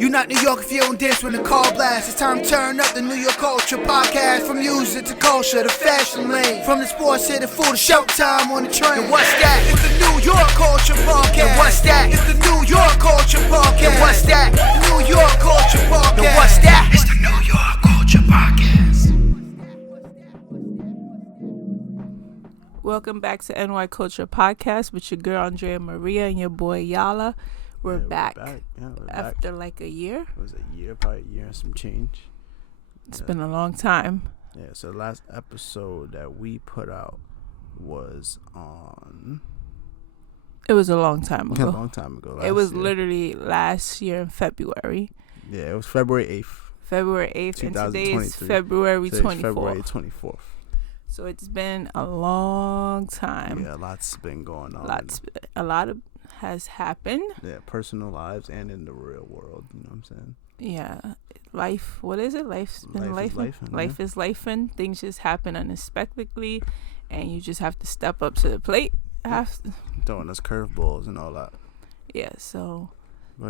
You not New York if you don't dance when the call blasts. It's time to turn up the New York Culture Podcast. From music to culture to fashion lane. From the sports to the food to showtime on the train. And what's that? It's the New York Culture Podcast. And what's that? It's the New York Culture Podcast. And what's that? New York Culture Podcast. And what's that? It's the New York Culture Podcast. Welcome back to NY Culture Podcast with your girl ANDREA Maria and your boy YALA. We're back. After like a year. It was a year, probably a year and some change. It's been a long time. Yeah, so the last episode that we put out was on... It was a long time ago. A long time ago. It was literally last year in February. Yeah, it was February 8th. February 8th, and today is February 24th. February 24th. So it's been a long time. Yeah, a lot's been going on. A lot has happened. Yeah, personal lives and in the real world. You know what I'm saying? Yeah, life. What is it? Life's been life. Life is life, and things just happen unexpectedly, and you just have to step up to the plate. Throwing us curveballs and all that. Yeah, so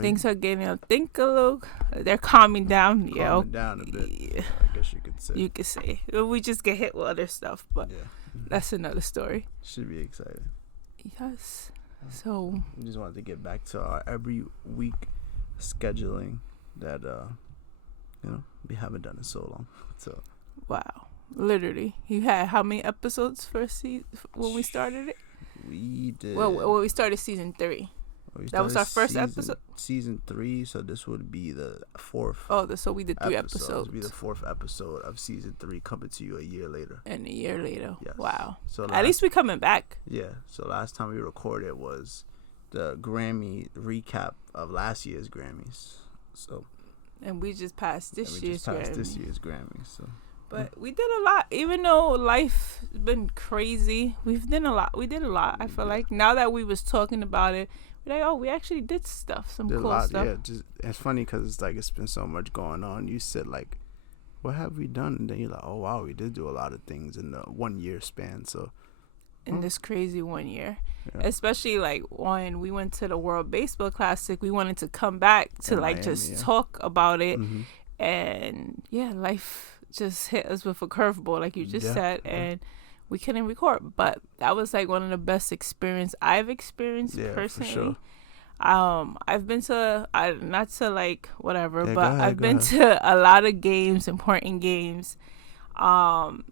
things are getting, I think, a little. They're calming down. Calming down a bit. Yeah. I guess you could say. You could say we just get hit with other stuff, but that's another story. Should be exciting. Yes. So we just wanted to get back to our every week scheduling that we haven't done in so long. So wow, literally, you had how many episodes for when we started it? We did. Well, we started season 3. That was our first episode. Season 3, so this would be the 4th. Oh, so we did 3 episodes. This would be the 4th episode of season 3 coming to you a year later. And a year later. Yes. Wow. So at least we're coming back. Yeah. So last time we recorded was the Grammy recap of last year's Grammys. So. And we just passed this year's Grammys. So. But we did a lot, even though life's been crazy. We did a lot. I feel like now that we was talking about it, we're like, oh, we actually did stuff, cool stuff. Yeah, it's funny because it's like it's been so much going on. You said like, what have we done? And then you're like, oh wow, we did do a lot of things in the 1 year span. So in this crazy 1 year, especially like when we went to the World Baseball Classic, we wanted to come back to Miami, talk about it, and life just hit us with a curveball, like you just said, and we couldn't record. But that was like one of the best experience I've experienced personally. For sure. I've been to not to like whatever, but I've been to a lot of games, important games, and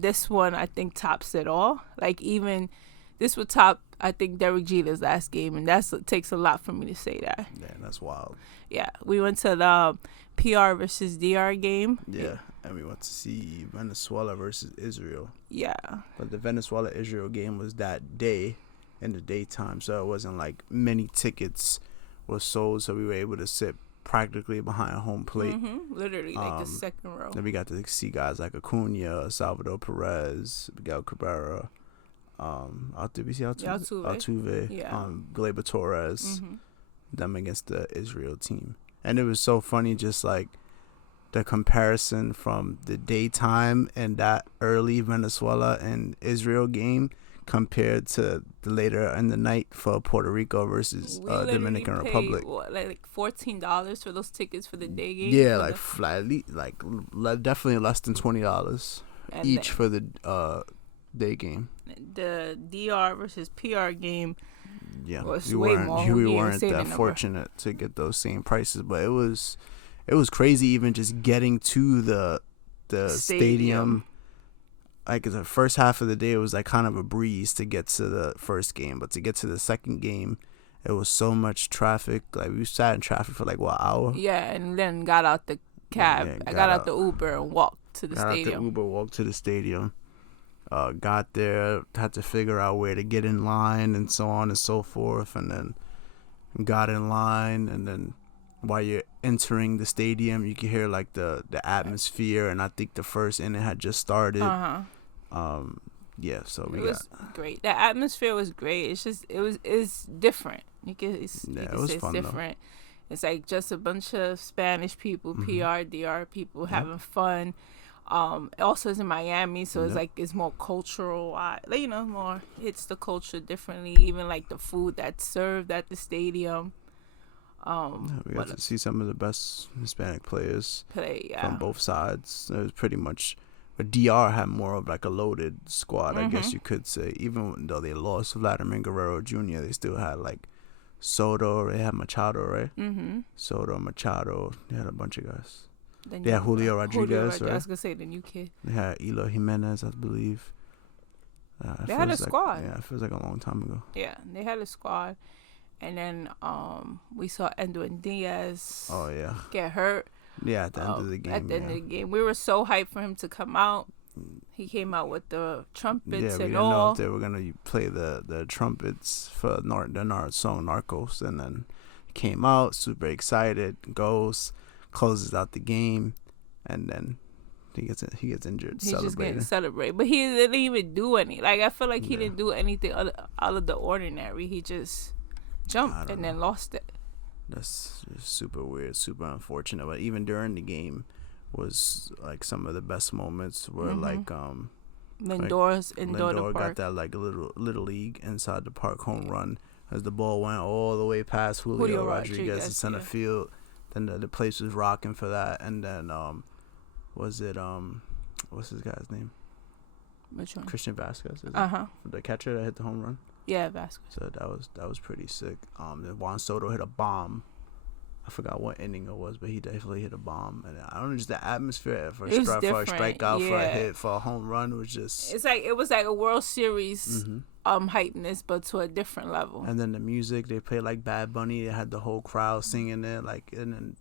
this one I think tops it all. Like even this would top, I think, Derek Jeter's last game, and it takes a lot for me to say that. Yeah, that's wild. Yeah, we went to the PR versus DR game. Yeah. And we went to see Venezuela versus Israel. Yeah. But the Venezuela-Israel game was that day in the daytime. So it wasn't like many tickets were sold. So we were able to sit practically behind home plate. Literally, like the second row. Then we got to see guys like Acuna, Salvador Perez, Miguel Cabrera. Did we see Altuve? Gleyber Torres. Them against the Israel team. And it was so funny just like the comparison from the daytime and that early Venezuela and Israel game compared to the later in the night for Puerto Rico versus Dominican Republic. Like $14 for those tickets for the day game? Yeah, definitely less than $20 each for the day game. The DR versus PR game. Yeah, was we weren't that fortunate to get those same prices, but it was crazy even just getting to the stadium. Like the first half of the day, it was like kind of a breeze to get to the first game, but to get to the second game, it was so much traffic. Like we sat in traffic for like an hour. Yeah, and then got out the cab. I got out the Uber and walked to the stadium. Walked to the stadium. Got there, had to figure out where to get in line and so on and so forth, and then got in line, and then while you're entering the stadium, you can hear like the atmosphere, and I think the first inning had just started. So it was great. The atmosphere was great. It's just it's different. It was fun, different. Though. It's like just a bunch of Spanish people, PR, DR people having fun. Also it's in Miami, so it's like it's more cultural, more hits the culture differently, even like the food that's served at the stadium. We got to see some of the best Hispanic players from both sides. It was pretty much, but DR had more of like a loaded squad, I guess you could say. Even though they lost Vladimir Guerrero Jr., they still had like Soto. They had Machado, right? Soto, Machado. They had a bunch of guys. They had Julio Rodriguez, right? I was gonna say the new kid. They had Elo Jimenez, I believe. They had a squad. Yeah, it feels like a long time ago. Yeah, they had a squad. And then we saw Edwin Diaz get hurt. Yeah, at the end of the game. At the end of the game. We were so hyped for him to come out. He came out with the trumpets and all. Yeah, we didn't know if they were going to play the trumpets for the song Narcos. And then came out, super excited, goes, closes out the game, and then he gets injured. He's just getting celebrated. But he didn't even do any. Like, I feel like he didn't do anything out of the ordinary. He just jumped and then lost it. That's super weird, super unfortunate. But even during the game was like some of the best moments were like Lindor got that like little league inside the park home run as the ball went all the way past Julio Rodriguez in center field. Then the place was rocking for that. And then was it what's his guy's name? Which one? Christian Vasquez. The catcher that hit the home run. Yeah, Vasquez. So that was pretty sick. Then Juan Soto hit a bomb. I forgot what inning it was, but he definitely hit a bomb. And I don't know, just the atmosphere for a strikeout, for a hit, for a home run was just. It was like a World Series hypeness, but to a different level. And then the music, they played like Bad Bunny. They had the whole crowd singing it, like, and then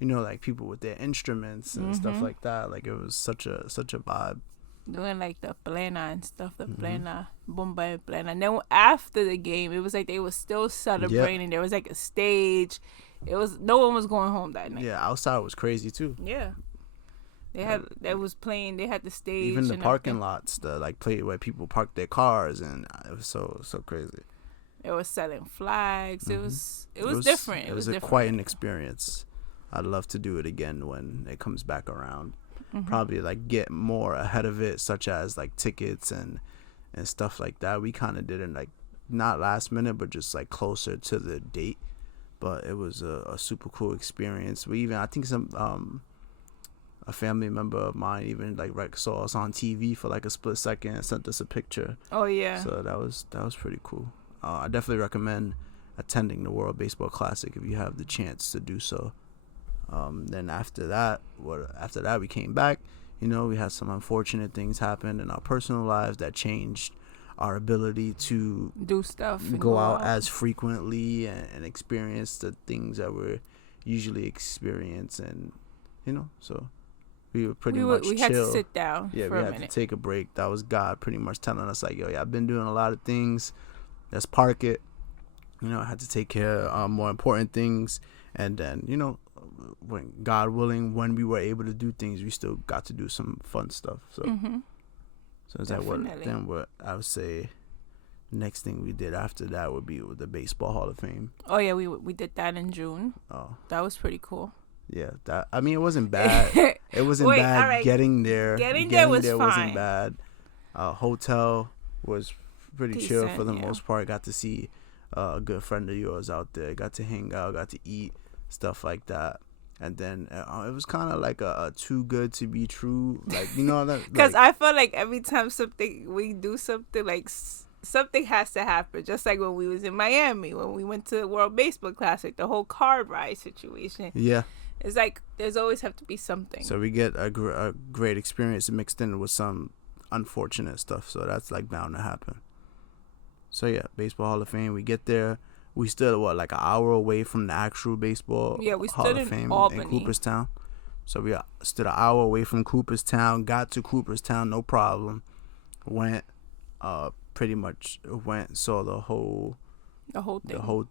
like people with their instruments and stuff like that. Like it was such a vibe. Doing like the plena and stuff, the plena, bomba and plena. And then after the game, it was like they were still celebrating. There was like a stage. No one was going home that night. Yeah, outside was crazy too. Yeah, they was playing. They had the stage. Even the parking lots, play where people parked their cars, and it was so crazy. It was selling flags. It was different. It was quite an experience. I'd love to do it again when it comes back around. Probably like get more ahead of it, such as like tickets and stuff like that. We kind of did it like not last minute, but just like closer to the date. But it was a super cool experience. I think some a family member of mine even like saw us on TV for like a split second and sent us a picture. Oh yeah. So that was pretty cool. I definitely recommend attending the World Baseball Classic if you have the chance to do so. Then after that we came back. We had some unfortunate things happen in our personal lives that changed our ability to do stuff, go out as frequently and experience the things that we're usually experience. And so we were we had to sit down. Yeah, we had to take a break. That was God pretty much telling us like, yo, I've been doing a lot of things. Let's park it. I had to take care of more important things. And then, when God willing, when we were able to do things, we still got to do some fun stuff. So, so is that what I would say? Next thing we did after that would be with the Baseball Hall of Fame. Oh yeah, we did that in June. Oh, that was pretty cool. Yeah, it wasn't bad. It wasn't bad. Right. Getting there wasn't bad. Hotel was pretty chill for the most part. Got to see a good friend of yours out there. Got to hang out. Got to eat. Stuff like that. And then it was kind of like a too good to be true, like because I feel like every time we do something, like something has to happen. Just like when we was in Miami, when we went to the World Baseball Classic, the whole car ride situation. Yeah, it's like there's always have to be something. So we get a great experience mixed in with some unfortunate stuff. So that's like bound to happen. So yeah, Baseball Hall of Fame. We get there. We stood like an hour away from the actual Baseball Hall of Fame in Cooperstown. So we stood an hour away from Cooperstown. Got to Cooperstown, no problem. Went, saw the whole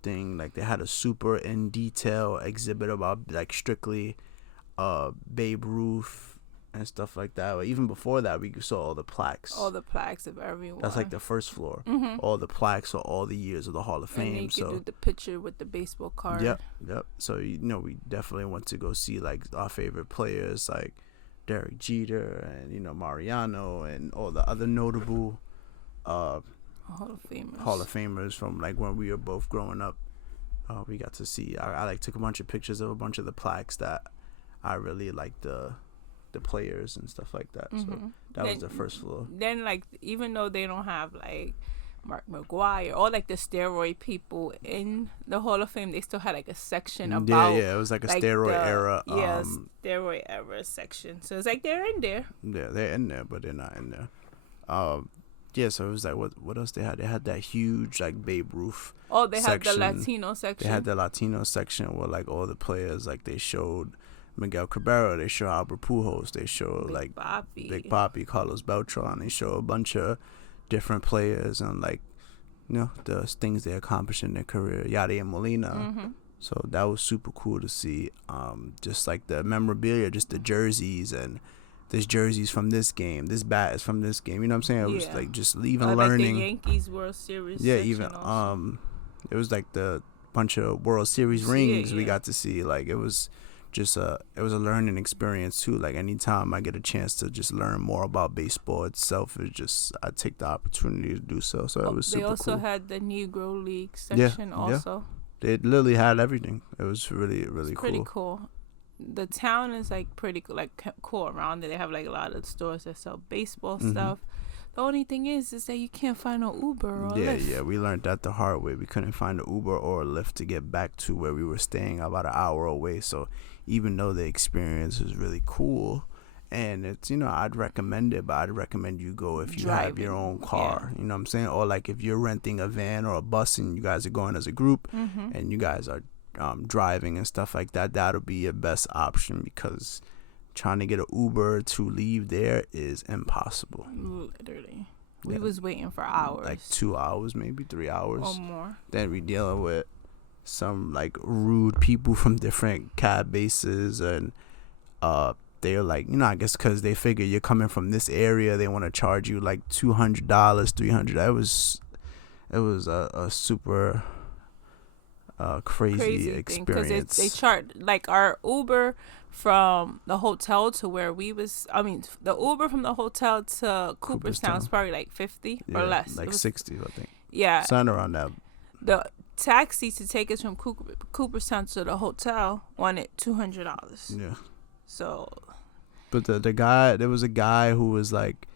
thing. Like they had a super in detail exhibit about like strictly, Babe Ruth and stuff like that. But even before that, we saw all the plaques. All the plaques of everyone. That's like the first floor. All the plaques for all the years of the Hall of Fame. And you can do the picture with the baseball card. Yep. So we definitely went to go see like our favorite players like Derek Jeter and Mariano and all the other notable Hall of Famers from like when we were both growing up. we got to see. I like took a bunch of pictures of a bunch of the plaques that I really liked, the players and stuff like that. Mm-hmm. So that was the first floor. Then like even though they don't have like Mark McGuire or like the steroid people in the Hall of Fame, they still had like a section about it was like a steroid era. Steroid era section. So it's like they're in there. Yeah, they're in there, but they're not in there. So it was like what else they had? They had that huge like Babe Ruth. Oh, they had the Latino section. They had the Latino section where like all the players, like they showed Miguel Cabrera, they show Albert Pujols, they show Big Papi, Carlos Beltran, they show a bunch of different players and like, you know, the things they accomplished in their career, Yadier and Molina. Mm-hmm. So that was super cool to see. Just like the memorabilia, just the jerseys, and this jersey's from this game, this bat is from this game. You know what I'm saying? It was like just even learning. Like the Yankees World Series. Yeah, even it was like the bunch of World Series rings we got to see. Like it was just it was a learning experience too. Like anytime I get a chance to just learn more about baseball itself, it's just I take the opportunity to do so. So it was super cool. They also had the Negro League section also. They literally had everything. It was really, really cool. Pretty cool. The town is like pretty cool around it. They have like a lot of stores that sell baseball stuff. The only thing is that you can't find no Uber or Lyft. Yeah, we learned that the hard way. We couldn't find an Uber or a Lyft to get back to where we were staying, about an hour away. So even though the experience was really cool, and it's, you know, I'd recommend it, but I'd recommend you go if you have your own car. You know what I'm saying? Or like if you're renting a van or a bus and you guys are going as a group and you guys are driving and stuff like that, that'll be your best option, because trying to get an Uber to leave there is impossible. Literally. We was waiting for hours. Like 2 hours, maybe 3 hours. Or more. Then we dealing with some like rude people from different cab bases, and they're like, you know, I guess because they figure you're coming from this area, they want to charge you like $200, $300. It was a super crazy experience. Because they charge like our Uber from the hotel to where we was. I mean, the Uber from the hotel to Cooperstown was probably like 50 or less, like 60, I think. Yeah, something around that. The taxi to take us from Cooperstown to the hotel wanted $200. Yeah. So. But the guy, there was a guy who was like,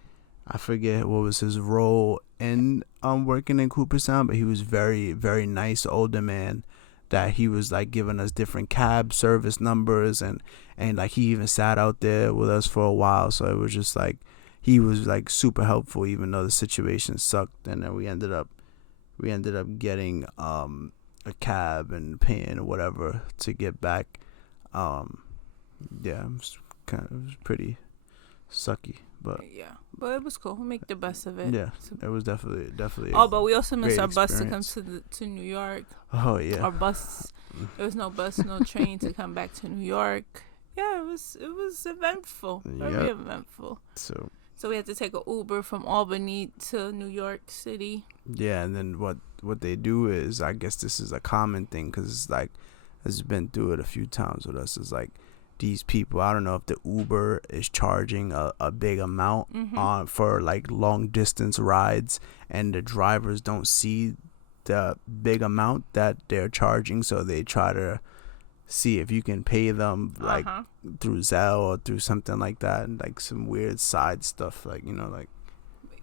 I forget what was his role in working in Cooperstown, but he was very, very nice older man, that he was like giving us different cab service numbers, and like he even sat out there with us for a while. So it was just like he was like super helpful, even though the situation sucked. And then we ended up getting a cab and paying or whatever to get back. It was pretty sucky, but but it was cool. We make the best of it. Yeah, it was definitely. Oh, but we also missed our bus to come to New York. Oh yeah, our bus. There was no bus, no train to come back to New York. Yeah, it was eventful. Very eventful. So we had to take an Uber from Albany to New York City. Yeah, and then what they do is, I guess this is a common thing, because it's like, it's been through it a few times with us. It's like, these people, I don't know if the Uber is charging a big amount for like long distance rides, and the drivers don't see the big amount that they're charging, so they try to see if you can pay them like through Zelle or through something like that, and like some weird side stuff, like, you know, like.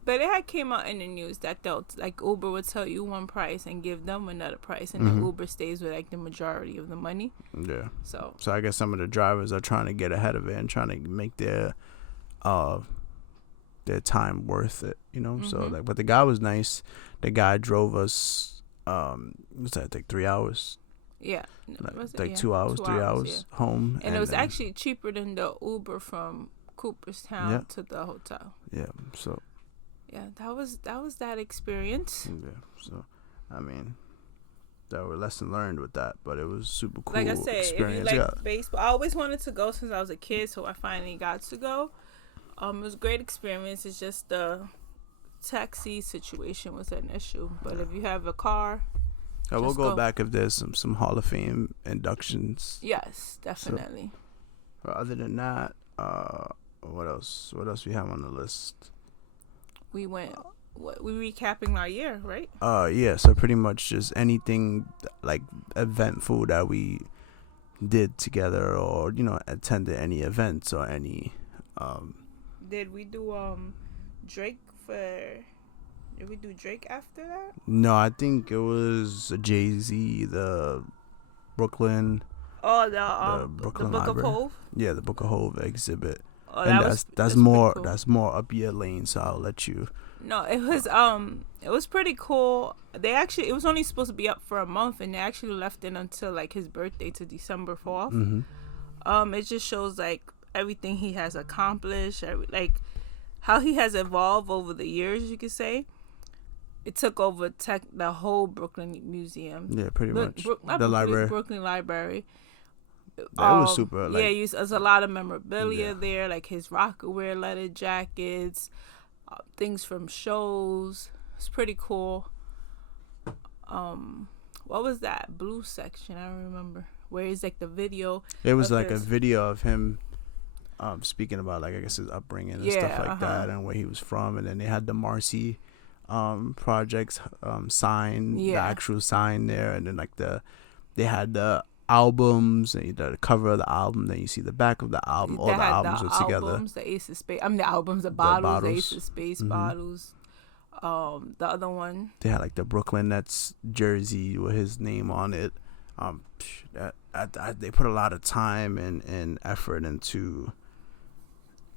But it had came out in the news that they'll, like, Uber would tell you one price and give them another price, and the Uber stays with like the majority of the money. Yeah. So I guess some of the drivers are trying to get ahead of it and trying to make their time worth it, you know. So like, but the guy was nice. The guy drove us. Was that like 3 hours? Yeah. Like 2 hours, 3 hours home. And it was actually cheaper than the Uber from Cooperstown to the hotel. Yeah. So. Yeah, that was that experience. Yeah, so I mean, there were lessons learned with that, but it was super cool. Like I said, experience. If you like baseball, I always wanted to go since I was a kid, so I finally got to go. It was a great experience. It's just the taxi situation was an issue, but if you have a car, we'll go back if there's some Hall of Fame inductions. Yes, definitely. So, other than that, what else? What else we have on the list? We went we recapping our year, right? Yeah. So pretty much just anything like eventful that we did together, or attended any events or any. Did we do Drake for? Did we do Drake after that? No, I think it was Jay-Z, the Brooklyn. Oh, the Brooklyn the Book Library. of Hove. Yeah, the Book of Hove exhibit. Oh, and that's more cool. That's more up your lane, so I'll let you. No, it was pretty cool. It was only supposed to be up for a month, and they actually left it until like his birthday to December 4th. Mm-hmm. It just shows like everything he has accomplished, like how he has evolved over the years. You could say it took over the whole Brooklyn Museum. Yeah, pretty much. The library, Brooklyn Library. That was super. Like, there's a lot of memorabilia there, like his Rockaware leather jackets, things from shows. It's pretty cool. What was that blue section? I don't remember. Where is like the video? It was like a video of him speaking about like I guess his upbringing and stuff like that, and where he was from, and then they had the Marcy projects sign, the actual sign there, and then like they had the albums, and the cover of the album, then you see the back of the album. All the albums were together. The Ace of Spades. The albums, the bottles, the Ace of Spades bottles. The other one. They had like the Brooklyn Nets jersey with his name on it. They put a lot of time and effort into.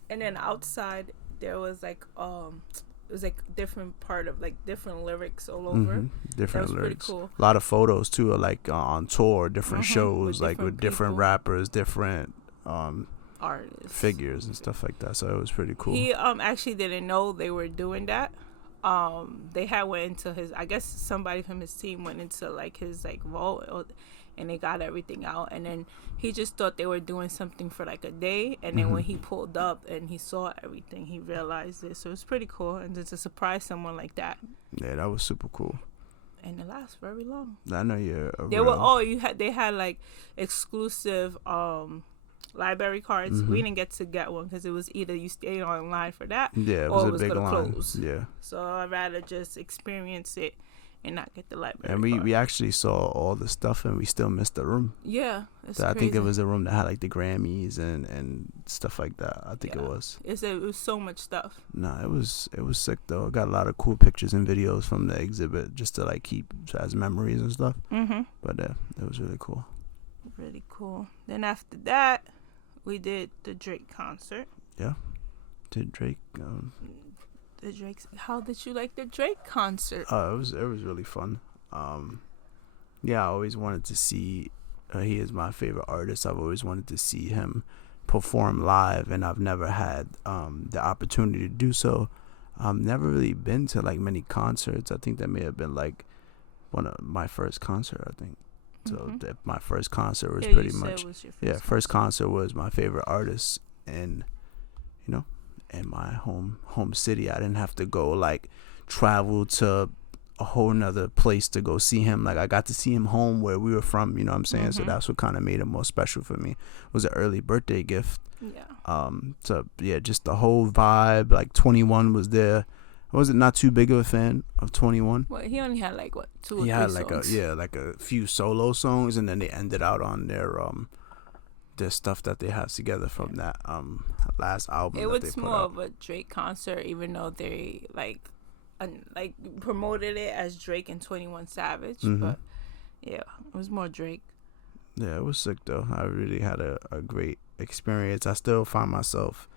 And then outside there was like it was like different part of like different lyrics all over. Different lyrics. Pretty cool. A lot of photos too, like on tour, different shows, with different people. rappers, different artists, figures and stuff like that. So it was pretty cool. He actually didn't know they were doing that. They had went into his. I guess somebody from his team went into like his like vault, and they got everything out. And then he just thought they were doing something for like a day. And then when he pulled up and he saw everything, he realized it. So it was pretty cool. And to surprise someone like that. Yeah, that was super cool. And it lasts very long. I know you're. They had like exclusive library cards. We didn't get one because it was either you stayed online for that, or it was gonna close. Yeah. So I'd rather just experience it and not get the library. And we actually saw all the stuff, and we still missed the room. Yeah, it's so I think it was a room that had like the Grammys and stuff like that. I think it was. It was so much stuff. Nah, it was sick though. Got a lot of cool pictures and videos from the exhibit just to like keep as memories and stuff. But it was really cool. Really cool. Then after that, we did the Drake concert. Yeah, did Drake. The Drake's. How did you like the Drake concert? It was really fun. I always wanted to see. He is my favorite artist. I've always wanted to see him perform live, and I've never had the opportunity to do so. I've never really been to like many concerts. I think that may have been like one of my first concert. I think. So my first concert was pretty much first concert was my favorite artist, and in my home city. I didn't have to go like travel to a whole nother place to go see him. Like I got to see him home where we were from, you know what I'm saying? So that's what kind of made it more special for me. It was an early birthday gift. Just the whole vibe. Like 21 was there. I wasn't not too big of a fan of 21. Well, he only had like what 2 or 3 he had songs. like a few solo songs, and then they ended out on their stuff that they have together from that last album. It was more of a Drake concert, even though they like promoted it as Drake and 21 Savage. But yeah, it was more Drake. Yeah, it was sick though. I really had a great experience. I still find myself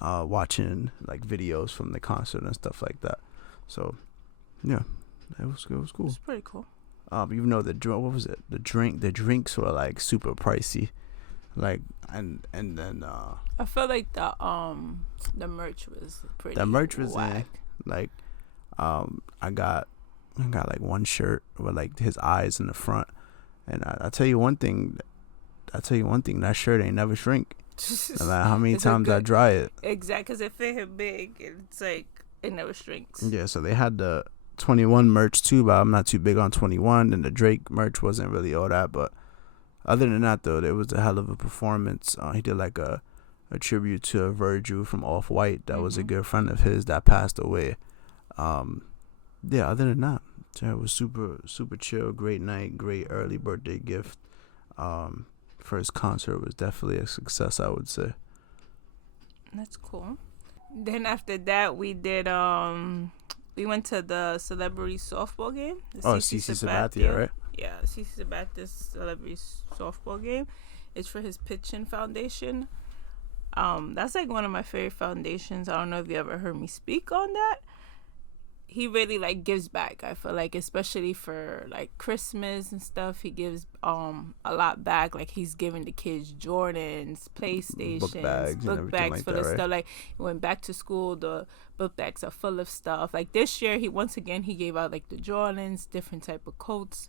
watching like videos from the concert and stuff like that. So yeah, it was cool. It was pretty cool. Even though the drinks were like super pricey. Like and then I felt like the merch was pretty. The merch was whack. Like I got like one shirt with like his eyes in the front, and I tell you one thing, that shirt ain't never shrink. No matter how many times I dry it. Exactly, because it fit him big. It's like it never shrinks. Yeah, so they had the 21 merch too, but I'm not too big on 21, and the Drake merch wasn't really all that, but. Other than that, though, it was a hell of a performance. He did like a tribute to Virgil from Off-White. That was a good friend of his that passed away Yeah, other than that, it was super chill. Great night, great early birthday gift. First concert was definitely a success, I would say. That's cool. Then after that, we did we went to the celebrity softball game. CC Sabathia, right? Yeah, CC Sabathia's celebrity softball game. It's for his pitching foundation. That's like one of my favorite foundations. I don't know if you ever heard me speak on that. He really like gives back. I feel like, especially for like Christmas and stuff, he gives a lot back. Like he's giving the kids Jordans, PlayStations, book bags like full of stuff. Like he went back to school, the book bags are full of stuff. Like this year, he gave out like the Jordans, different type of coats.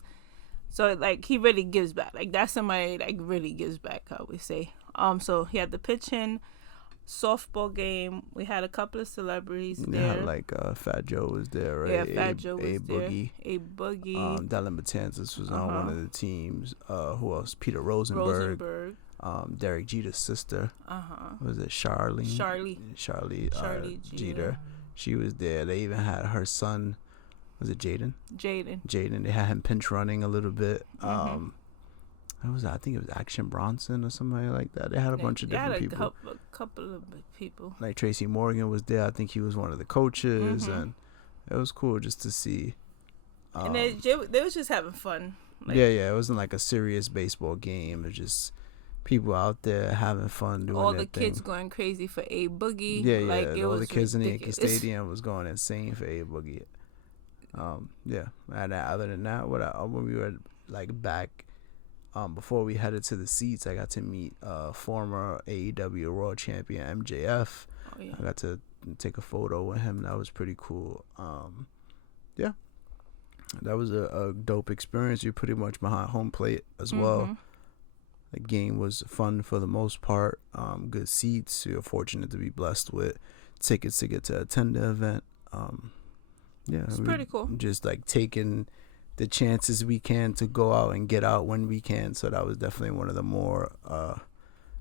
So like he really gives back. Like that's somebody like really gives back, I would say. So he had the pitching softball game. We had a couple of celebrities there. Yeah, like Fat Joe was there, right? Yeah, Fat Joe was there. A Boogie. Dylan Matanzas was on one of the teams. Who else? Peter Rosenberg. Derek Jeter's sister. Was it Charlie Jeter. She was there. They even had her son. Was it Jaden? Jaden. They had him pinch running a little bit. What was that? I think it was Action Bronson or somebody like that. They had a bunch of different people. A couple of people. Like Tracy Morgan was there. I think he was one of the coaches, and it was cool just to see. And they was just having fun. Like, yeah. It wasn't like a serious baseball game. It was just people out there having fun doing all their the kids going crazy for A Boogie. Yeah. Like, all the kids in the Yankee Stadium was going insane for A Boogie. And other than that, when we were like back. Before we headed to the seats, I got to meet former AEW World Champion MJF. Oh, yeah. I got to take a photo with him. That was pretty cool. That was a dope experience. You're pretty much behind home plate as well. The game was fun for the most part. Good seats. You're fortunate to be blessed with tickets to get to attend the event. It's pretty cool. Just like taking the chances we can to go out and get out when we can. So that was definitely one of the more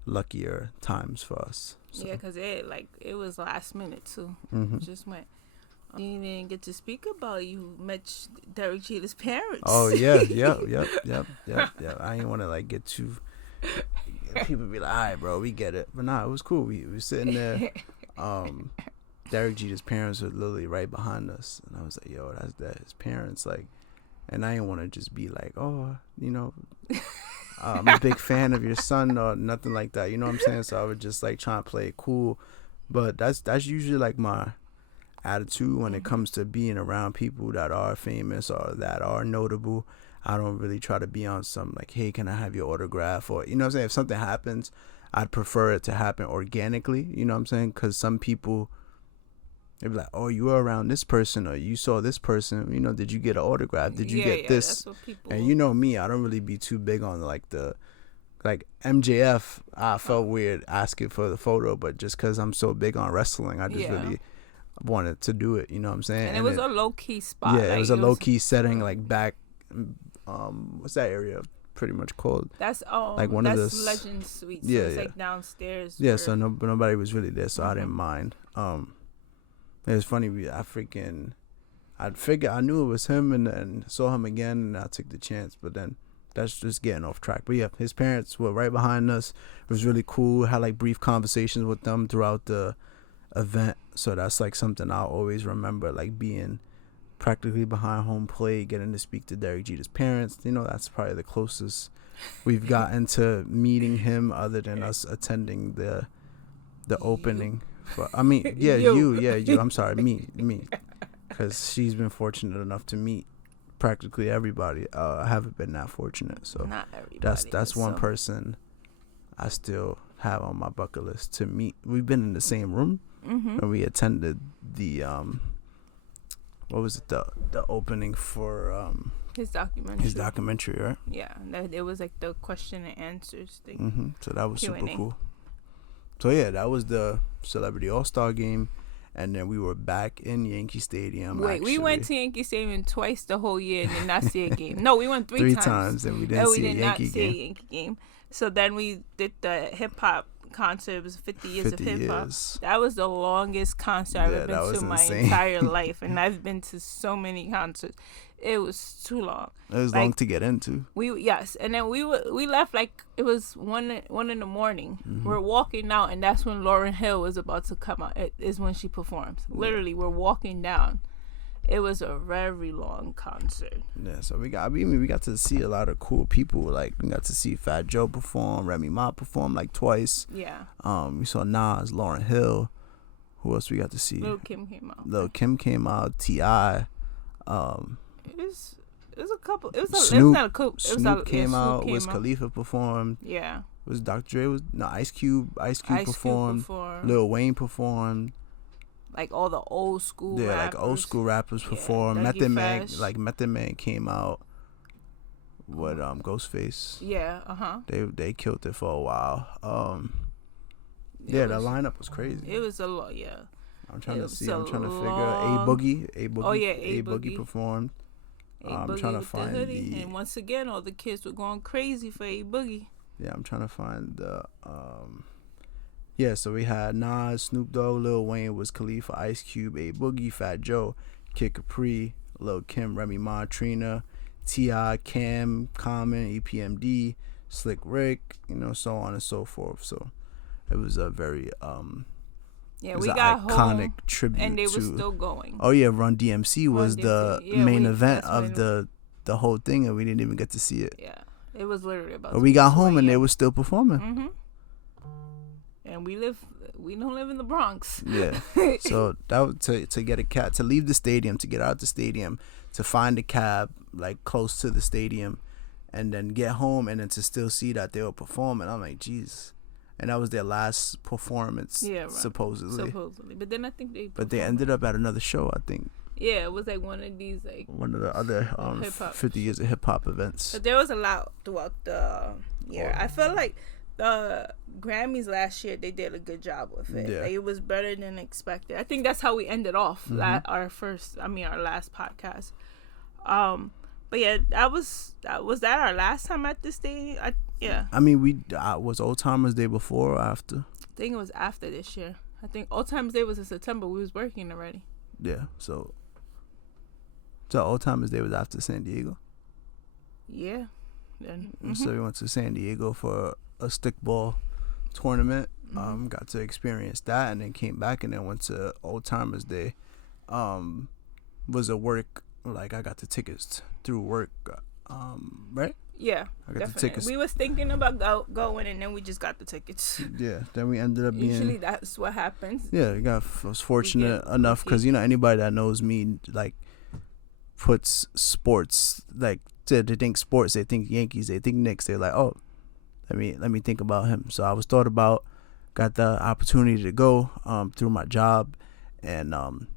luckier times for us. So. Yeah, because it was last minute too. Just went. You didn't get to speak about you met Derek Jeter's parents. Oh yeah. I didn't want to like get too. People be like, "All right, bro, we get it," but nah, it was cool. We were sitting there. Derek Jeter's parents were literally right behind us, and I was like, "Yo, that's his parents." Like. And I didn't want to just be like, I'm a big fan of your son or nothing like that. You know what I'm saying? So I would just like try and play it cool. But that's usually like my attitude when it comes to being around people that are famous or that are notable. I don't really try to be on some like, hey, can I have your autograph? Or, you know what I'm saying? If something happens, I'd prefer it to happen organically. You know what I'm saying? Because some people... They'd be like, oh, you were around this person or you saw this person. You know, did you get an autograph? Did you get this? That's what people... And you know me, I don't really be too big on like MJF. I felt weird asking for the photo, but just because I'm so big on wrestling, I just really wanted to do it. You know what I'm saying? And it was a low-key spot. Yeah, it was a low-key setting like back, what's that area pretty much called? That's like one of the Legend Suites. So it's like downstairs. Yeah, so nobody was really there, so I didn't mind. It was funny. I knew it was him and saw him again, and I took the chance. But then that's just getting off track. But yeah, his parents were right behind us. It was really cool. Had like brief conversations with them throughout the event. So that's like something I'll always remember, like being practically behind home plate, getting to speak to Derek Jeter's parents. You know, that's probably the closest we've gotten to meeting him, other than us attending the opening. But I mean, yeah, you. I'm sorry, me, because she's been fortunate enough to meet practically everybody. I haven't been that fortunate, so not everybody. That's one person I still have on my bucket list to meet. We've been in the same room when we attended the what was it, the opening for his documentary. His documentary, right? Yeah, it was like the question and answers thing. So that was Q&A. super cool. So yeah, that was the Celebrity All-Star game, and then we were back in Yankee Stadium. Wait, we went to Yankee Stadium twice the whole year and did not see a game. No, we went three times. And we didn't see a Yankee game. So then we did the hip hop concert. It was 50 years of hip hop. That was the longest concert I've ever been to my entire life, and I've been to so many concerts. It was too long. It was long to get into. And then we left like it was 1 in the morning. We're walking out, and that's when Lauryn Hill was about to come out. It is when she performs. Literally, we're walking down. It was a very long concert. Yeah, so we got to see a lot of cool people. Like we got to see Fat Joe perform, Remy Ma perform like twice. Yeah. We saw Nas, Lauryn Hill. Who else we got to see? Lil' Kim came out. T.I. It was a couple. It was Snoop. Not a couple. Snoop came out. Wiz Khalifa performed. Yeah. Was Dr. Dre Ice Cube performed. Lil Wayne performed. Like all the old school rappers. Like old school rappers performed. Method Man came out with Ghostface. Yeah, They killed it for a while. The lineup was crazy. It was a lot, yeah. I'm trying to figure A Boogie. Oh yeah, A Boogie performed. I'm trying to find the. And once again, all the kids were going crazy for A Boogie. Yeah, I'm trying to find the. So we had Nas, Snoop Dogg, Lil Wayne, Wiz Khalifa, Ice Cube, A Boogie, Fat Joe, Kid Capri, Lil Kim, Remy Ma, Trina, T.I., Cam, Common, EPMD, Slick Rick, so on and so forth. So it was a very we got iconic home, tribute and they were still going. Oh yeah, Run DMC was the main event of the whole thing, and we didn't even get to see it. Yeah, it was literally about. But we got home and they were still performing. Mm-hmm. And we don't live in the Bronx. Yeah. So that was to get a cab, to leave the stadium, to get out the stadium, to find a cab like close to the stadium, and then get home and then to still see that they were performing. I'm like, jeez. And that was their last performance, supposedly. But then I think they ended up at another show, I think. Yeah, it was like one of these one of the other 50 years of hip hop events. But there was a lot throughout the year. I felt like the Grammys last year, they did a good job with it. Yeah. Like, it was better than expected. I think that's how we ended off our last podcast. But yeah, was that our last time at this stadium? Was Old Timers Day before or after? I think it was after this year. I think Old Timers Day was in September. We was working already. Yeah, so Old Timers Day was after San Diego. Yeah. Then so we went to San Diego for a stickball tournament. Got to experience that, and then came back and then went to Old Timers Day. Was a work, like I got the tickets through work, right? Yeah, I got the tickets. We was thinking about going, and then we just got the tickets. Yeah, then we ended up being. Usually that's what happens. Yeah, was fortunate enough because anybody that knows me like puts sports like they think sports, they think Yankees, they think Knicks. They're like, oh, let me think about him. So I was thought about, got the opportunity to go through my job. And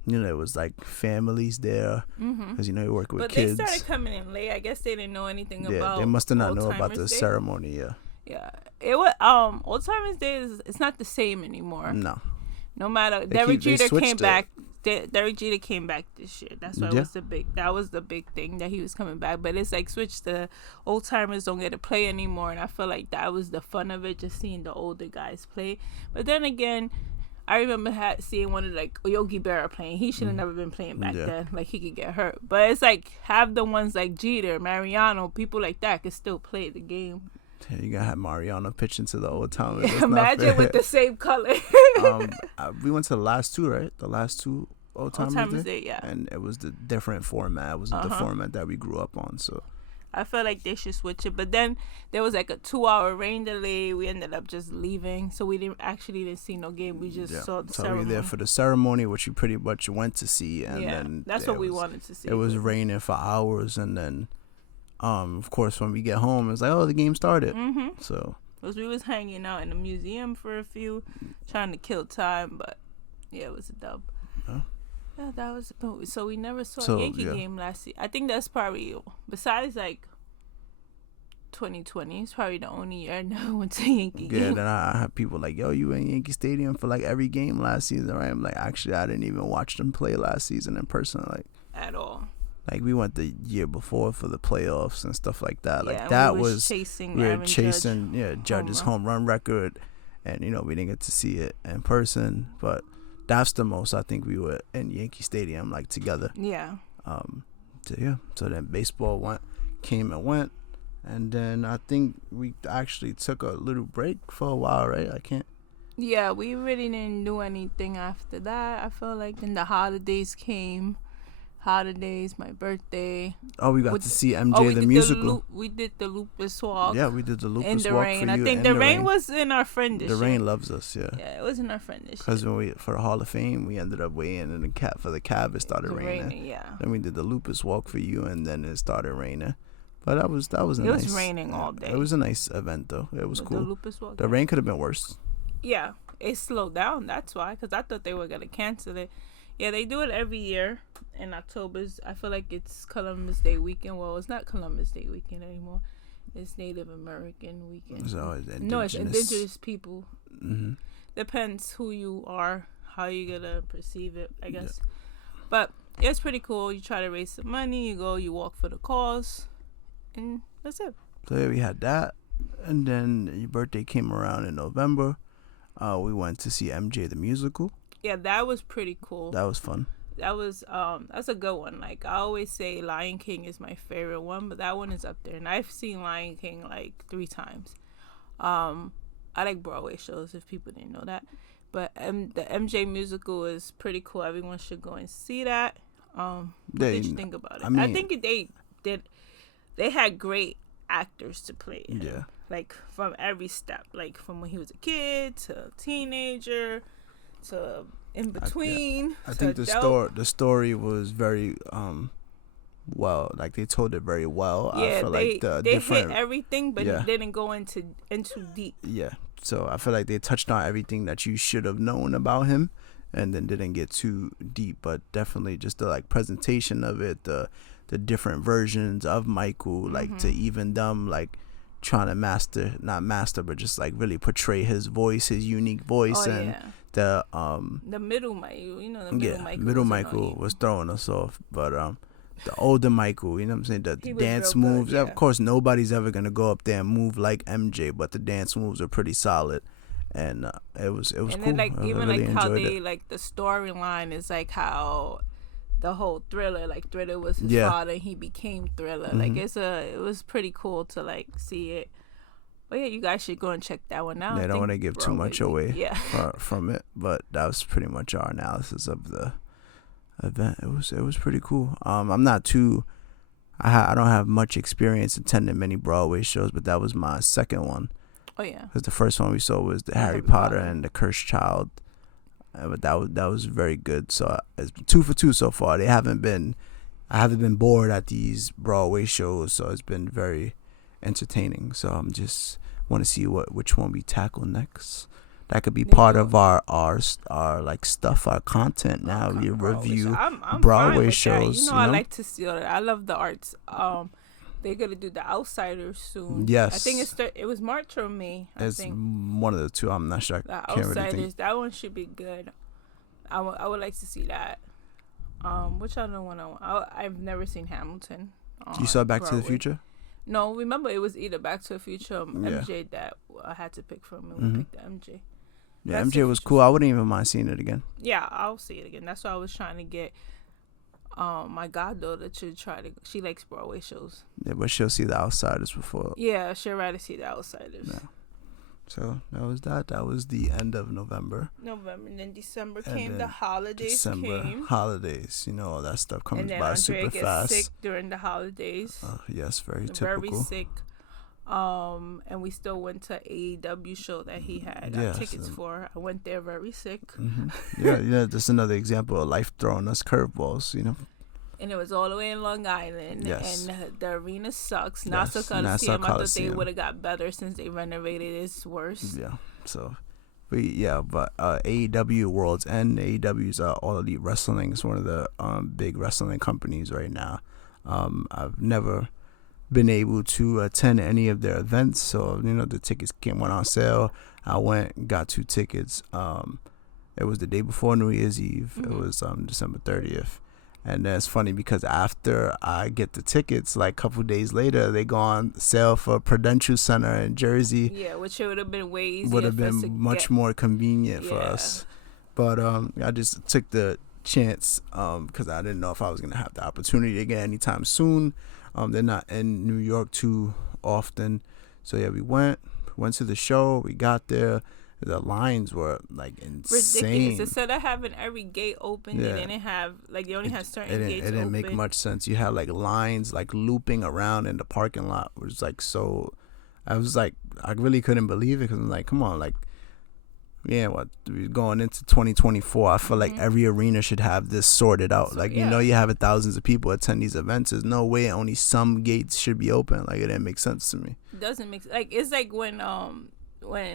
it was like families there because you work with kids. But they started coming in late. I guess they didn't know anything about. Yeah, they must have not known about the ceremony. Yeah, it was Old Timers Day it's not the same anymore. No matter Derek Jeter came back. Derek Jeter came back this year. That's why it was that was the big thing that he was coming back. But it's like switched to old timers don't get to play anymore, and I feel like that was the fun of it, just seeing the older guys play. But then again, I remember seeing one of like Yogi Berra playing. He should have never been playing back then. Like he could get hurt. But it's like have the ones like Jeter, Mariano, people like that could still play the game. Yeah, you gotta have Mariano pitching to the old timers. Yeah, imagine with the same color. We went to the last two, right? The last two Old Timers Day, yeah. And it was the different format. It wasn't the format that we grew up on. So I feel like they should switch it. But then there was like a 2-hour rain delay. We ended up just leaving, so we didn't see no game. We just saw the ceremony. So we were there for the ceremony, which we pretty much went to see, and then that's what we wanted to see. It was raining for hours, and then of course when we get home, it's like, oh, the game started. So because we was hanging out in the museum for a few, trying to kill time, but yeah, it was a dub. Yeah, that was so we never saw a Yankee game last year. I think that's probably, besides like 2020, it's probably the only year I never went to a Yankee game. Yeah, then I have people like, yo, you were in Yankee Stadium for like every game last season, right? I'm like, actually, I didn't even watch them play last season in person, like at all. Like we went the year before for the playoffs and stuff like that. Yeah, like that we was chasing Judge's home run record, and we didn't get to see it in person, but that's the most I think we were in Yankee Stadium like together. Yeah. So then baseball came and went, and then I think we actually took a little break for a while, right? Yeah, we really didn't do anything after that. I feel like then the holidays came. My birthday. Oh, we got to see MJ the musical. We did the Lupus walk. Yeah, we did the Lupus in the walk rain. for you. I think the rain was in our friend this year. The rain loves us, yeah. Yeah, it was in our friend this year. Because when for the Hall of Fame, we ended up waiting in the cab for the cab. It started raining. Yeah. Then we did the Lupus walk for you, and then it started raining. But that was nice. It was raining all day. It was a nice event though. It was cool. The Lupus walk. The rain could have been worse. Yeah, it slowed down. That's why. Because I thought they were gonna cancel it. Yeah, they do it every year in October. I feel like it's Columbus Day weekend. Well, it's not Columbus Day weekend anymore. It's Native American weekend. So it's indigenous. No, it's indigenous people. Mm-hmm. Depends who you are, how you're gonna perceive it, I guess. Yeah. But it's pretty cool. You try to raise some money. You go. You walk for the cause, and that's it. So yeah, we had that, and then your birthday came around in November. We went to see MJ the musical. Yeah, that was pretty cool. That was fun. That's a good one. Like I always say, Lion King is my favorite one, but that one is up there. And I've seen Lion King like 3 times. I like Broadway shows if people didn't know that. But the MJ musical is pretty cool. Everyone should go and see that. What did you think about it? I think they had great actors to play him. Yeah. Like from every step, like from when he was a kid to a teenager to in between. I think the story was very well, like they told it very well. Yeah, I feel like they hit everything, but it didn't go into deep. Yeah, so I feel like they touched on everything that you should have known about him, and then didn't get too deep. But definitely just the like presentation of it, the different versions of Michael, like to even them like trying to not master, but just like really portray his voice, his unique voice, the middle Michael, middle Michael was throwing us off, but the older Michael, you know what I'm saying, the dance moves, of course nobody's ever gonna go up there and move like MJ, but the dance moves are pretty solid, and it was cool. Then, like even really like how they like the storyline is like how the whole Thriller, like Thriller was his father, and he became Thriller. Like it was pretty cool to like see it. But yeah, you guys should go and check that one out. Yeah, I don't want to give too much away from it, but that was pretty much our analysis of the event. It was pretty cool. I'm not too. I don't have much experience attending many Broadway shows, but that was my second one. Oh yeah. Because the first one we saw was the Harry Potter and the Cursed Child. But that was very good. So it's 2 for 2 so far. I haven't been bored at these Broadway shows, so it's been very entertaining. So I'm just want to see which one we tackle next. That could be part of our like stuff, our content. Now we review Broadway shows. I like to see all that. I love the arts. They're gonna do The Outsiders soon. Yes, I think it was March or May. It's one of the two. I'm not sure. The Outsiders. That one should be good. I would like to see that. Which other one? I've never seen Hamilton. You saw Back Broadway. to the Future? No, remember it was either Back to the Future or MJ that I had to pick from, and we picked the MJ. Yeah, MJ was cool. I wouldn't even mind seeing it again. Yeah, I'll see it again. That's why I was trying to get my goddaughter to try to. She likes Broadway shows. Yeah, but she'll see The Outsiders before. Yeah, she'll rather see The Outsiders. Yeah. So that was that. That was the end of November. And then December came. The holidays came. Holidays, all that stuff comes by ANDREA super gets fast. Sick during the holidays. Yes, very typical. Very sick. And we still went to AEW show that he had tickets for. I went there very sick. Mm-hmm. Yeah, that's another example of life throwing us curveballs, And it was all the way in Long Island. Yes. And the arena sucks. Nassau Coliseum, I thought they would have got better since they renovated it. It's worse. Yeah, so... But AEW World's End. AEW's All Elite Wrestling is one of the big wrestling companies right now. I've never been able to attend any of their events, so the tickets went on sale. I went, got 2 tickets. It was the day before New Year's Eve. It was December 30th, And then it's funny because after I get the tickets, like a couple days later, they go on sale for Prudential Center in Jersey. Yeah, which would have been way easier. Would have been much more convenient for us. But I just took the chance because I didn't know if I was going to have the opportunity to get anytime soon. They're not in New York too often. So, yeah, we went to the show. We got there. The lines were like insane. Ridiculous. Instead of having every gate open, they didn't have, like, they only had certain gates open. It didn't make much sense. You had like lines like looping around in the parking lot. It was like so. I was like, I really couldn't believe it because I'm like, come on, like, yeah, what we're going into 2024. I feel like every arena should have this sorted out. Like, you know, you have thousands of people attend these events. There's no way only some gates should be open. Like, it didn't make sense to me. It doesn't make like it's like when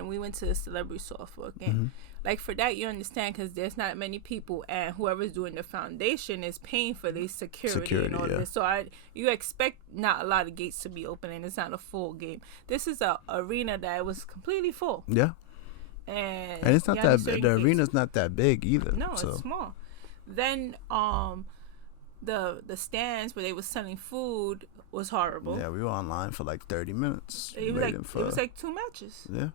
we went to the celebrity softball game. Like, for that, you understand, because there's not many people, and whoever's doing the foundation is paying for the security and all this. So you expect not a lot of gates to be open, and it's not a full game. This is a arena that was completely full. Yeah. And it's not that the arena's not that big either. No, it's small. Then the stands where they were selling food was horrible. Yeah, we were online for like 30 minutes. It was like 2 matches. Yeah.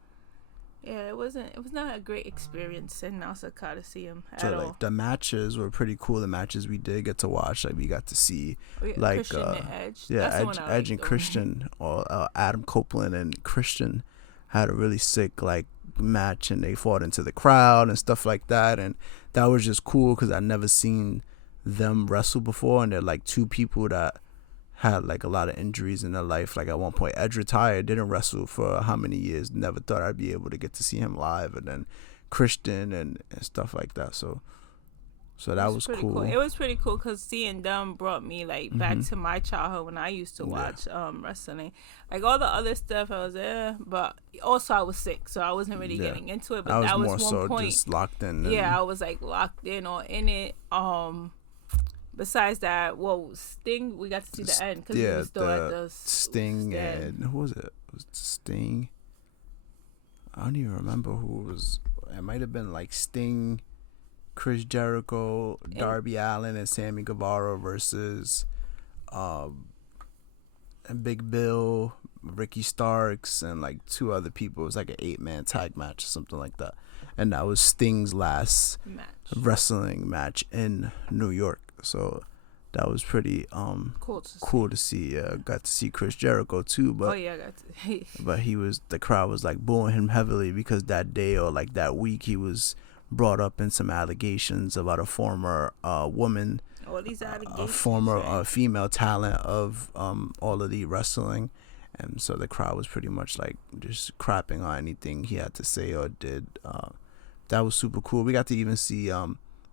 Yeah, it was not a great experience in Nassau Coliseum at all. Like, the matches were pretty cool. The matches we did get to watch, like we got to see like Christian and Edge. Yeah, Edge and Christian, or Adam Copeland and Christian had a really sick like match, and they fought into the crowd and stuff like that, and that was just cool because I'd never seen them wrestle before, and they're like two people that had like a lot of injuries in their life. Like at one point Edge retired, didn't wrestle for how many years, never thought I'd be able to get to see him live, and then Christian and stuff like that. So that was cool. It was pretty cool because seeing them brought me like back to my childhood when I used to watch wrestling. Like all the other stuff, I was but also I was sick, so I wasn't really getting into it. But that was more so point, just locked in. I was like locked in or in it. Besides that, Sting, we got to see the end because we were still at the Sting and who was it? It was Sting. I don't even remember who it was. It might have been like Sting, Chris Jericho, Darby Allin, and Sammy Guevara versus Big Bill, Ricky Starks, and like two other people. It was like an 8-man tag match or something like that. And that was Sting's last wrestling match in New York. So that was pretty cool to see. Got to see Chris Jericho too, but I got to. But the crowd was like booing him heavily because that day or like that week he was brought up in some allegations about a former woman, these allegations, a former female talent of all of the wrestling, and so the crowd was pretty much like just crapping on anything he had to say or did. That was super cool. We got to even see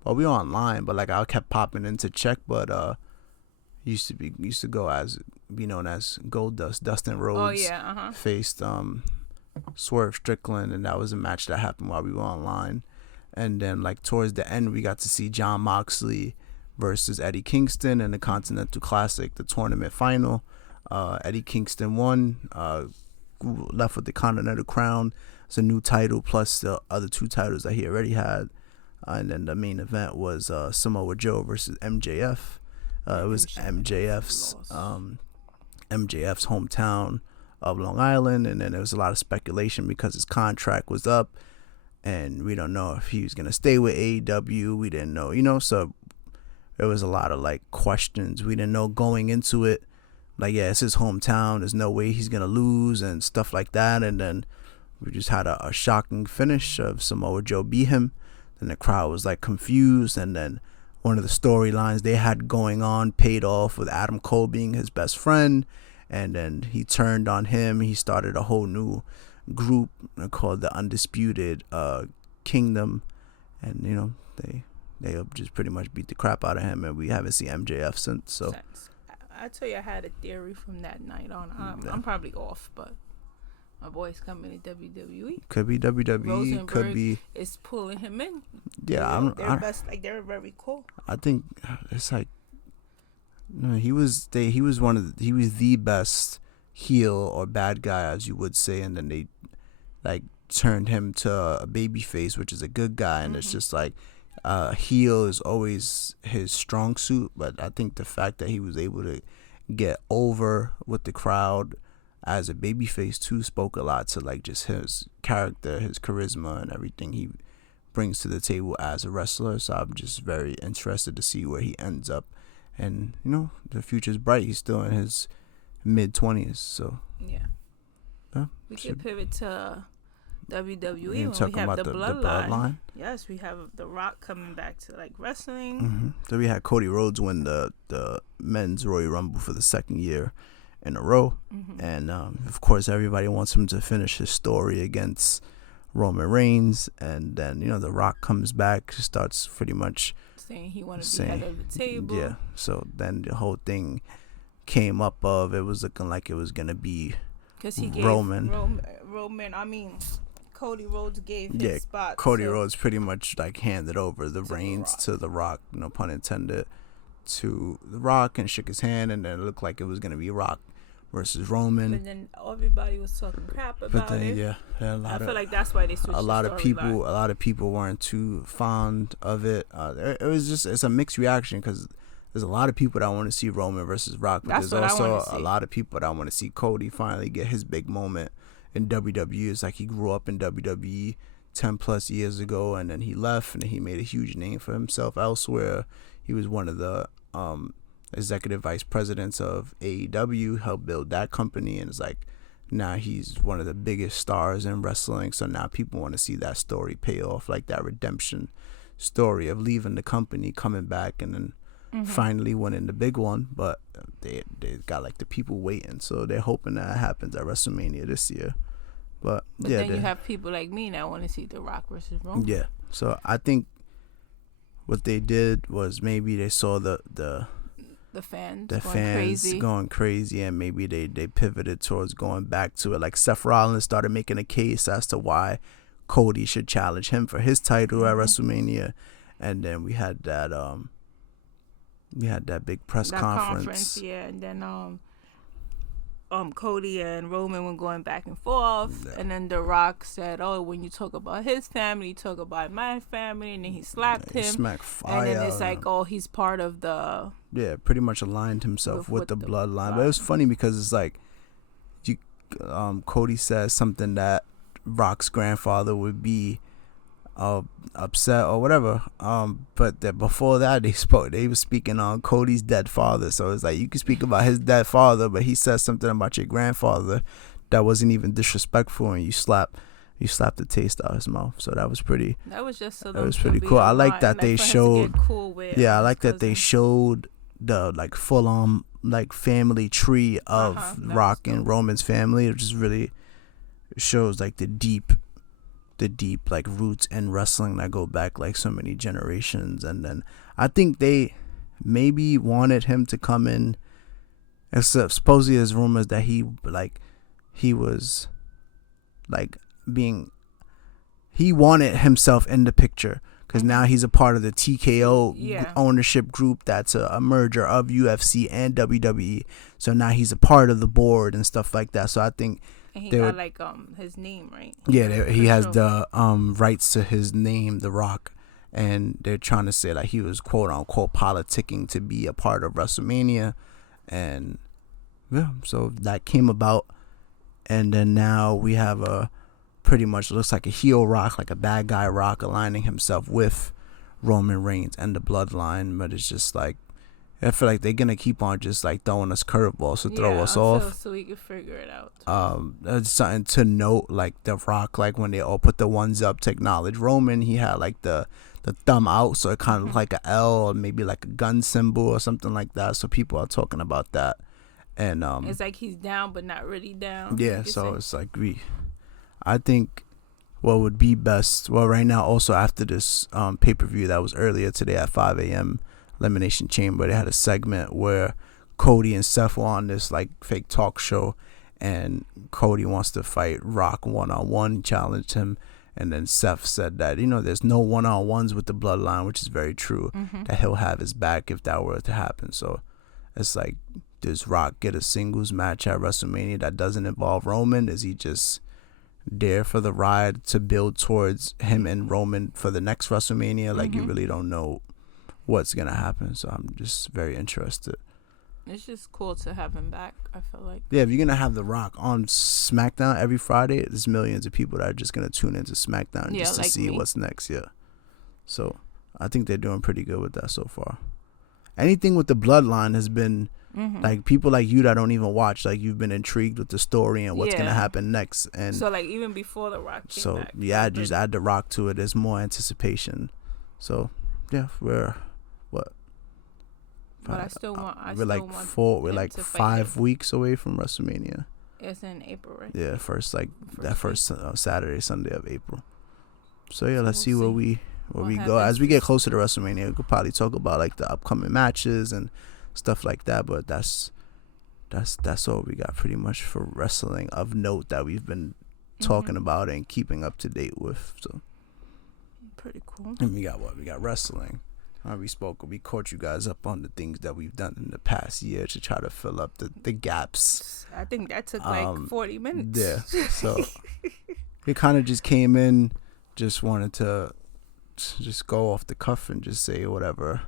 we were online, but like I kept popping in to check, but used to be known as Goldust. Dustin Rhodes faced Swerve Strickland, and that was a match that happened while we were online. And then like towards the end, we got to see Jon Moxley versus Eddie Kingston in the Continental Classic, the tournament final. Eddie Kingston won, left with the Continental Crown. It's a new title plus the other 2 titles that he already had. And then the main event was Samoa Joe versus MJF. It was MJF's hometown of Long Island, and then there was a lot of speculation because his contract was up, and we don't know if he was gonna stay with AEW. We didn't know, so there was a lot of like questions. We didn't know going into it, like it's his hometown. There's no way he's gonna lose and stuff like that. And then we just had a shocking finish of Samoa Joe beat him. And the crowd was like confused, and then one of the storylines they had going on paid off with Adam Cole being his best friend, and then he turned on him. He started a whole new group called the Undisputed Kingdom, and they just pretty much beat the crap out of him, and we haven't seen MJF since. So I tell you, I had a theory from that night on. I'm probably off, but my boy's coming to WWE. Could be WWE. Rosenberg could be. Is pulling him in. Yeah, they're very cool. I think it's like, he was the best heel or bad guy, as you would say, and then they like turned him to a baby face, which is a good guy, and it's just like heel is always his strong suit, but I think the fact that he was able to get over with the crowd as a babyface too spoke a lot to like just his character, his charisma, and everything he brings to the table as a wrestler. So I'm just very interested to see where he ends up, and you know, the future's bright. He's still in his mid-20s, so yeah. We can pivot to WWE when we have the bloodline. Yes, we have The Rock coming back to like wrestling. Mm-hmm. So we had Cody Rhodes win the men's Royal Rumble for the second year in a row, and of course everybody wants him to finish his story against Roman Reigns, and then you know The Rock comes back, starts pretty much saying he wanted to be head of the table. Yeah, so then the whole thing came up of it was looking like it was gonna be because he gave Roman. Cody Rhodes gave his spot. Cody Rhodes pretty much like handed over the reins to The Rock, no pun intended, to The Rock, and shook his hand, and then it looked like it was gonna be Rock versus Roman. And then everybody was talking crap about it. Yeah, I feel like that's why they switched. A lot of people weren't too fond of it. It's a mixed reaction because there's a lot of people that want to see Roman versus Rock, but there's also a lot of people that want to see Cody finally get his big moment in WWE. It's like he grew up in WWE 10 plus years ago, and then he left, and then he made a huge name for himself elsewhere. He was one of the executive vice presidents of AEW, helped build that company, and it's like now he's one of the biggest stars in wrestling. So now people want to see that story pay off, like that redemption story of leaving the company, coming back, and then finally winning the big one. But they got like the people waiting, so they're hoping that happens at WrestleMania this year. But yeah, then you have people like me that want to see The Rock versus Roman. Yeah, so I think what they did was maybe they saw the fans going crazy, and maybe they pivoted towards going back to it. Like Seth Rollins started making a case as to why Cody should challenge him for his title at WrestleMania, and then we had that big press conference. And then Cody and Roman were going back and forth, and then The Rock said, "Oh, when you talk about his family, you talk about my family," and then he slapped him. Smacked fire. And then it's like, oh, he's part of the pretty much aligned himself with the bloodline. But it was funny because it's like Cody says something that Rock's grandfather would be upset or whatever, but before that they were speaking on Cody's dead father. So it's like you can speak about his dead father, but he says something about your grandfather that wasn't even disrespectful, and you slap the taste out of his mouth. So that was pretty cool. I like that they showed I like that they showed the like full on like family tree of Rock and Roman's family. It just really shows like the deep like roots in wrestling that go back like so many generations. And then I think they maybe wanted him to come in, except supposedly there's rumors that he wanted himself in the picture because now he's a part of the TKO ownership group that's a merger of UFC and WWE. So now he's a part of the board and stuff like that. So I think he got his name, right? Yeah, he has the rights to his name, The Rock, and they're trying to say that he was quote unquote politicking to be a part of WrestleMania, and so that came about, and then now we have a pretty much looks like a heel Rock, like a bad guy Rock, aligning himself with Roman Reigns and the bloodline. But it's just like I feel like they're gonna keep on just like throwing us curveballs to throw us off, so we can figure it out. That's something to note. Like The Rock, like when they all put the ones up to acknowledge Roman, he had like the thumb out, so it kind of looked like an L or maybe like a gun symbol or something like that. So people are talking about that, and it's like he's down but not really down. Yeah, so it's like I think what would be best. Well, right now also after this pay-per-view that was earlier today at 5 a.m. Elimination Chamber, they had a segment where Cody and Seth were on this like fake talk show, and Cody wants to fight Rock one-on-one, challenged him, and then Seth said that there's no one-on-ones with the bloodline, which is very true, that he'll have his back if that were to happen. So it's like, does Rock get a singles match at WrestleMania that doesn't involve Roman? Is he just there for the ride to build towards him and Roman for the next WrestleMania. Like, you really don't know what's gonna happen. So I'm just very interested. It's just cool to have him back, I feel like. Yeah, if you're gonna have The Rock on SmackDown every Friday, there's millions of people that are just gonna tune into SmackDown just to see what's next. Yeah. So I think they're doing pretty good with that so far. Anything with the Bloodline has been like, people like you that don't even watch, like, you've been intrigued with the story and what's gonna happen next. And so, like, even before The Rock came back. Yeah, just add The Rock to it. There's more anticipation. So yeah, we're what? But I still want. We're like 5 weeks away from WrestleMania. It's in April, right? Yeah, first Saturday, Sunday of April. So yeah, let's see where we go as we get closer to WrestleMania. We could probably talk about like the upcoming matches and stuff like that. But that's all we got pretty much for wrestling of note that we've been talking about and keeping up to date with. So pretty cool. And we got wrestling. We caught you guys up on the things that we've done in the past year to try to fill up the gaps. I think that took like 40 minutes. Yeah, so it kind of just came in, just wanted to just go off the cuff and just say whatever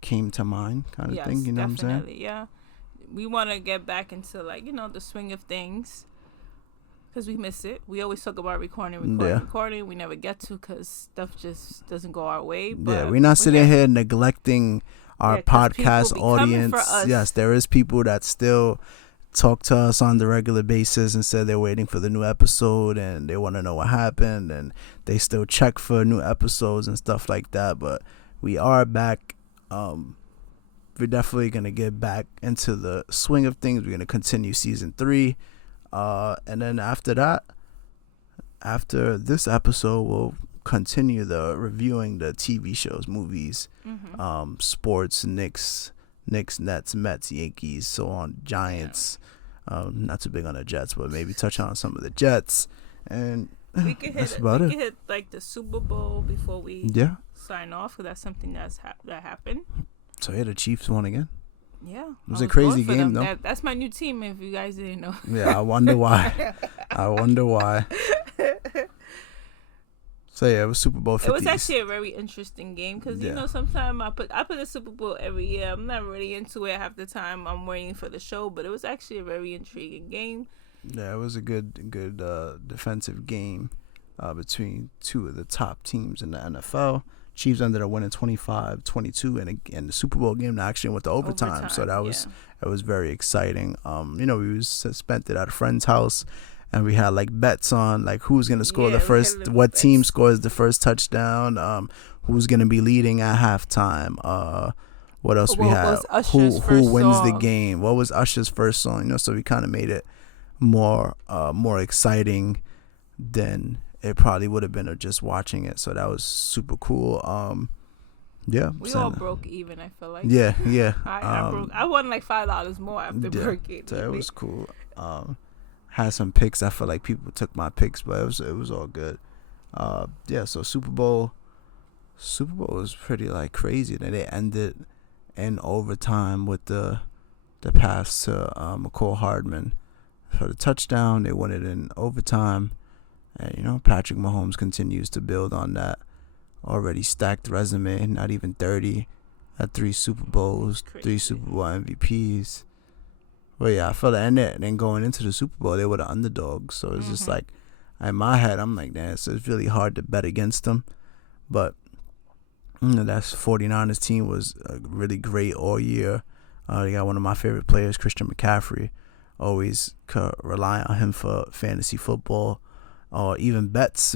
came to mind kind of thing, you know what I'm saying? Yeah. We want to get back into, like, you know, the swing of things. Because we miss it. We always talk about recording. We never get to because stuff just doesn't go our way. But yeah, we're not sitting here neglecting our podcast audience. Yes, there is people that still talk to us on the regular basis and say they're waiting for the new episode and they want to know what happened, and they still check for new episodes and stuff like that. But we are back. We're definitely going to get back into the swing of things. We're going to continue season 3. And then after that, after this episode, we'll continue reviewing the TV shows, movies, sports, Knicks, Nets, Mets, Yankees, so on, Giants. Not too big on the Jets, but maybe touch on some of the Jets. And we could hit like the Super Bowl before we sign off, because that's something that happened. So yeah, the Chiefs won again. Yeah, it was a crazy game, though. That's my new team, if you guys didn't know. Yeah, I wonder why. So yeah, it was Super Bowl 50. It was actually a very interesting game because you know, sometimes I put the Super Bowl every year. I'm not really into it half the time. I'm waiting for the show, but it was actually a very intriguing game. Yeah, it was a good defensive game between two of the top teams in the NFL. Chiefs ended up winning 25-22 in the Super Bowl game. They actually went to overtime. So that was very exciting. You know, we spent it at a friend's house, and we had like bets on like who's gonna score the first, what team scores the first touchdown, who's gonna be leading at halftime. What else we had? Who wins the game? What was Usher's first song? You know, so we kind of made it more exciting than it probably would have been of just watching it. So that was super cool. Yeah, we all broke even, I feel like. Yeah. I won like $5 more after breaking. So it was cool. Had some picks. I feel like people took my picks, but it was all good. So Super Bowl was pretty like crazy. Then they ended in overtime with the pass to McCall Hardman for the touchdown. They won it in overtime. And, you know, Patrick Mahomes continues to build on that already stacked resume. Not even 30. Had 3 Super Bowls, 3 Super Bowl MVPs. Well, yeah, I felt that. And then going into the Super Bowl, they were the underdogs. So it's just like, in my head, I'm like, damn, so it's really hard to bet against them. But, you know, that 49ers team was really great all year. They got one of my favorite players, Christian McCaffrey. Always rely on him for fantasy football. Or even bets.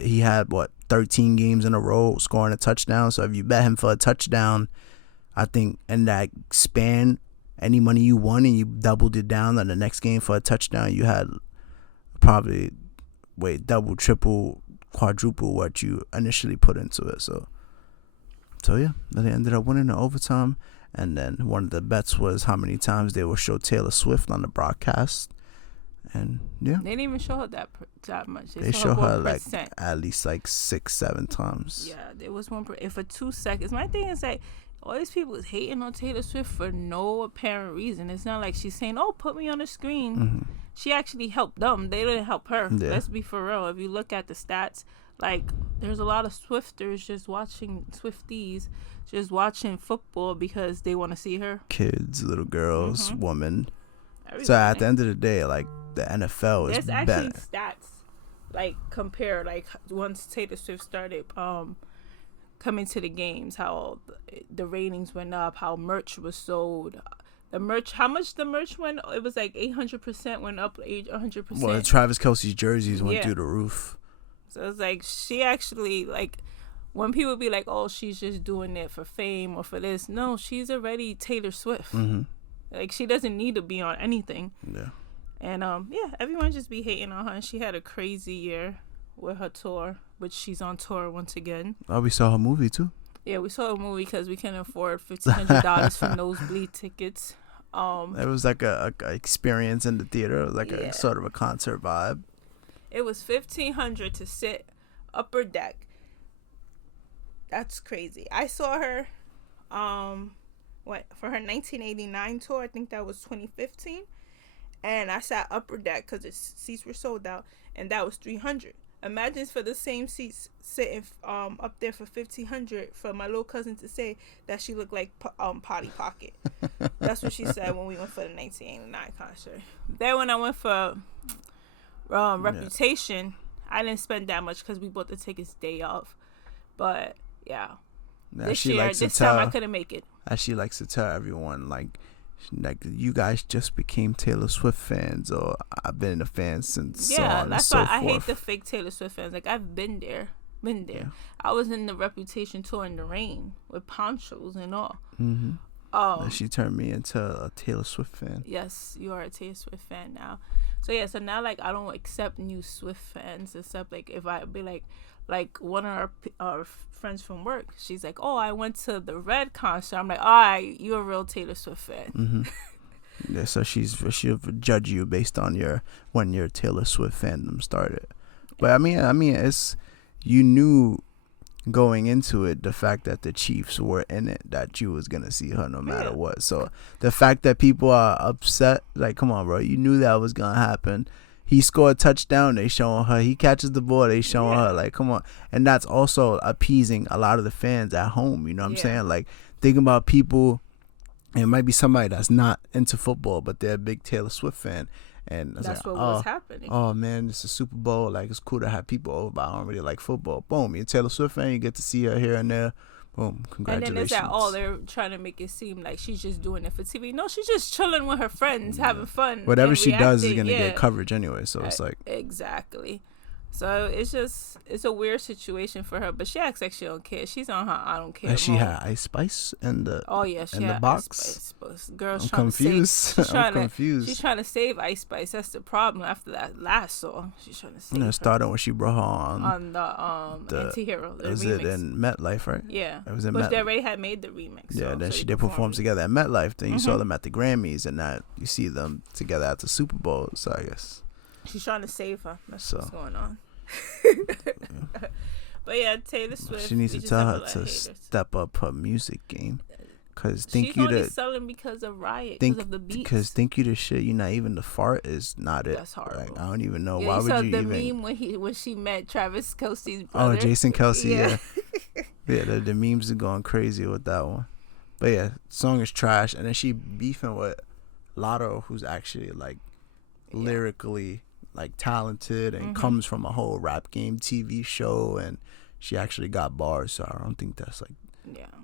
He had 13 games in a row scoring a touchdown. So if you bet him for a touchdown, I think in that span, any money you won and you doubled it down on the next game for a touchdown, you had probably double, triple, quadruple what you initially put into it. So yeah, they ended up winning the overtime. And then one of the bets was how many times they will show Taylor Swift on the broadcast. And yeah, they didn't even show her that much. They show her like at least like 6-7 times. Yeah, there was one. And for 2 seconds, my thing is like, all these people is hating on Taylor Swift for no apparent reason. It's not like she's saying, "Oh, put me on the screen." Mm-hmm. She actually helped them. They didn't help her. Yeah. Let's be for real. If you look at the stats, like there's a lot of Swifties just watching football because they want to see her. Kids, little girls, women. Everybody. So at the end of the day, like the NFL is better. There's actually stats like compare like once Taylor Swift started coming to the games, how the ratings went up, how merch was sold. The merch, how much the merch went? It was like 800% went up, 100%. Well, Travis Kelce's jerseys went through the roof. So it's like she actually like. When people be like, "Oh, she's just doing it for fame or for this," no, she's already Taylor Swift. Mm-hmm. Like she doesn't need to be on anything. Yeah. And everyone just be hating on her. And she had a crazy year with her tour, which she's on tour once again. Oh, we saw her movie too. Yeah, we saw a movie because we couldn't afford $1,500 for nosebleed tickets. It was like a experience in the theater. It was like a sort of a concert vibe. It was $1,500 to sit upper deck. That's crazy. I saw her for her 1989 tour. I think that was 2015, and I sat upper deck because the seats were sold out, and that was $300. Imagine for the same seats sitting up there for $1,500 for my little cousin to say that she looked like Polly Pocket. That's what she said when we went for the 1989 concert. Then when I went for Reputation, I didn't spend that much because we bought the tickets day of, but. Yeah. This time I couldn't make it. As she likes to tell everyone, like you guys just became Taylor Swift fans, or I've been a fan since. Yeah, that's why I hate the fake Taylor Swift fans. Like I've been there. Yeah. I was in the Reputation tour in the rain with ponchos and all. Mm-hmm. She turned me into a Taylor Swift fan. Yes, you are a Taylor Swift fan now. So now like I don't accept new Swift fans, except like if I be like one of our friends from work, she's like, "Oh, I went to the Red concert." I'm like, "All right, you're a real Taylor Swift fan." Mm-hmm. Yeah, so she'll judge you based on when your Taylor Swift fandom started. But I mean, it's you knew going into it the fact that the Chiefs were in it, that you was gonna see her no matter what. So the fact that people are upset, like, come on, bro, you knew that was gonna happen. He scored a touchdown, they showing her. He catches the ball, they showing her. Like, come on. And that's also appeasing a lot of the fans at home. You know what I'm saying? Like, think about people. It might be somebody that's not into football, but they're a big Taylor Swift fan. And that's what was happening. Oh, man, it's a Super Bowl. Like, it's cool to have people over, but I don't really like football. Boom, you're a Taylor Swift fan. You get to see her here and there. Boom, congratulations. And then it's that they're trying to make it seem like she's just doing it for TV. No, she's just chilling with her friends, having fun. Whatever she does is going to get coverage anyway, so it's like... Exactly. So it's a weird situation for her, but she acts like she don't care. She's on her I don't care mode. She had Ice Spice in the box. Ice Spice. Girl's I'm confused. Confused. She's trying to save Ice Spice. That's the problem. After that last song, she's trying to save her. It started when she brought her on the Anti-Hero. Was it in MetLife, right? Yeah, it was in MetLife. They already had made the remix. Yeah, then they performed together at MetLife. Then you saw them at the Grammys, and now you see them together at the Super Bowl. So I guess she's trying to save her. That's what's going on. But yeah, Taylor Swift. She needs to tell her to step up her music game. Cause she's only selling because of Riot, because of the beats. Because think you the shit, you not even the fart is not it. That's horrible. Like, I don't even know why would you even. The meme when she met Travis Kelce's brother. Oh, Jason Kelce, yeah. The memes are going crazy with that one. But yeah, song is trash, and then she beefing with Lotto, who's actually like lyrically like talented and comes from a whole rap game TV show, and she actually got bars. So I don't think that's like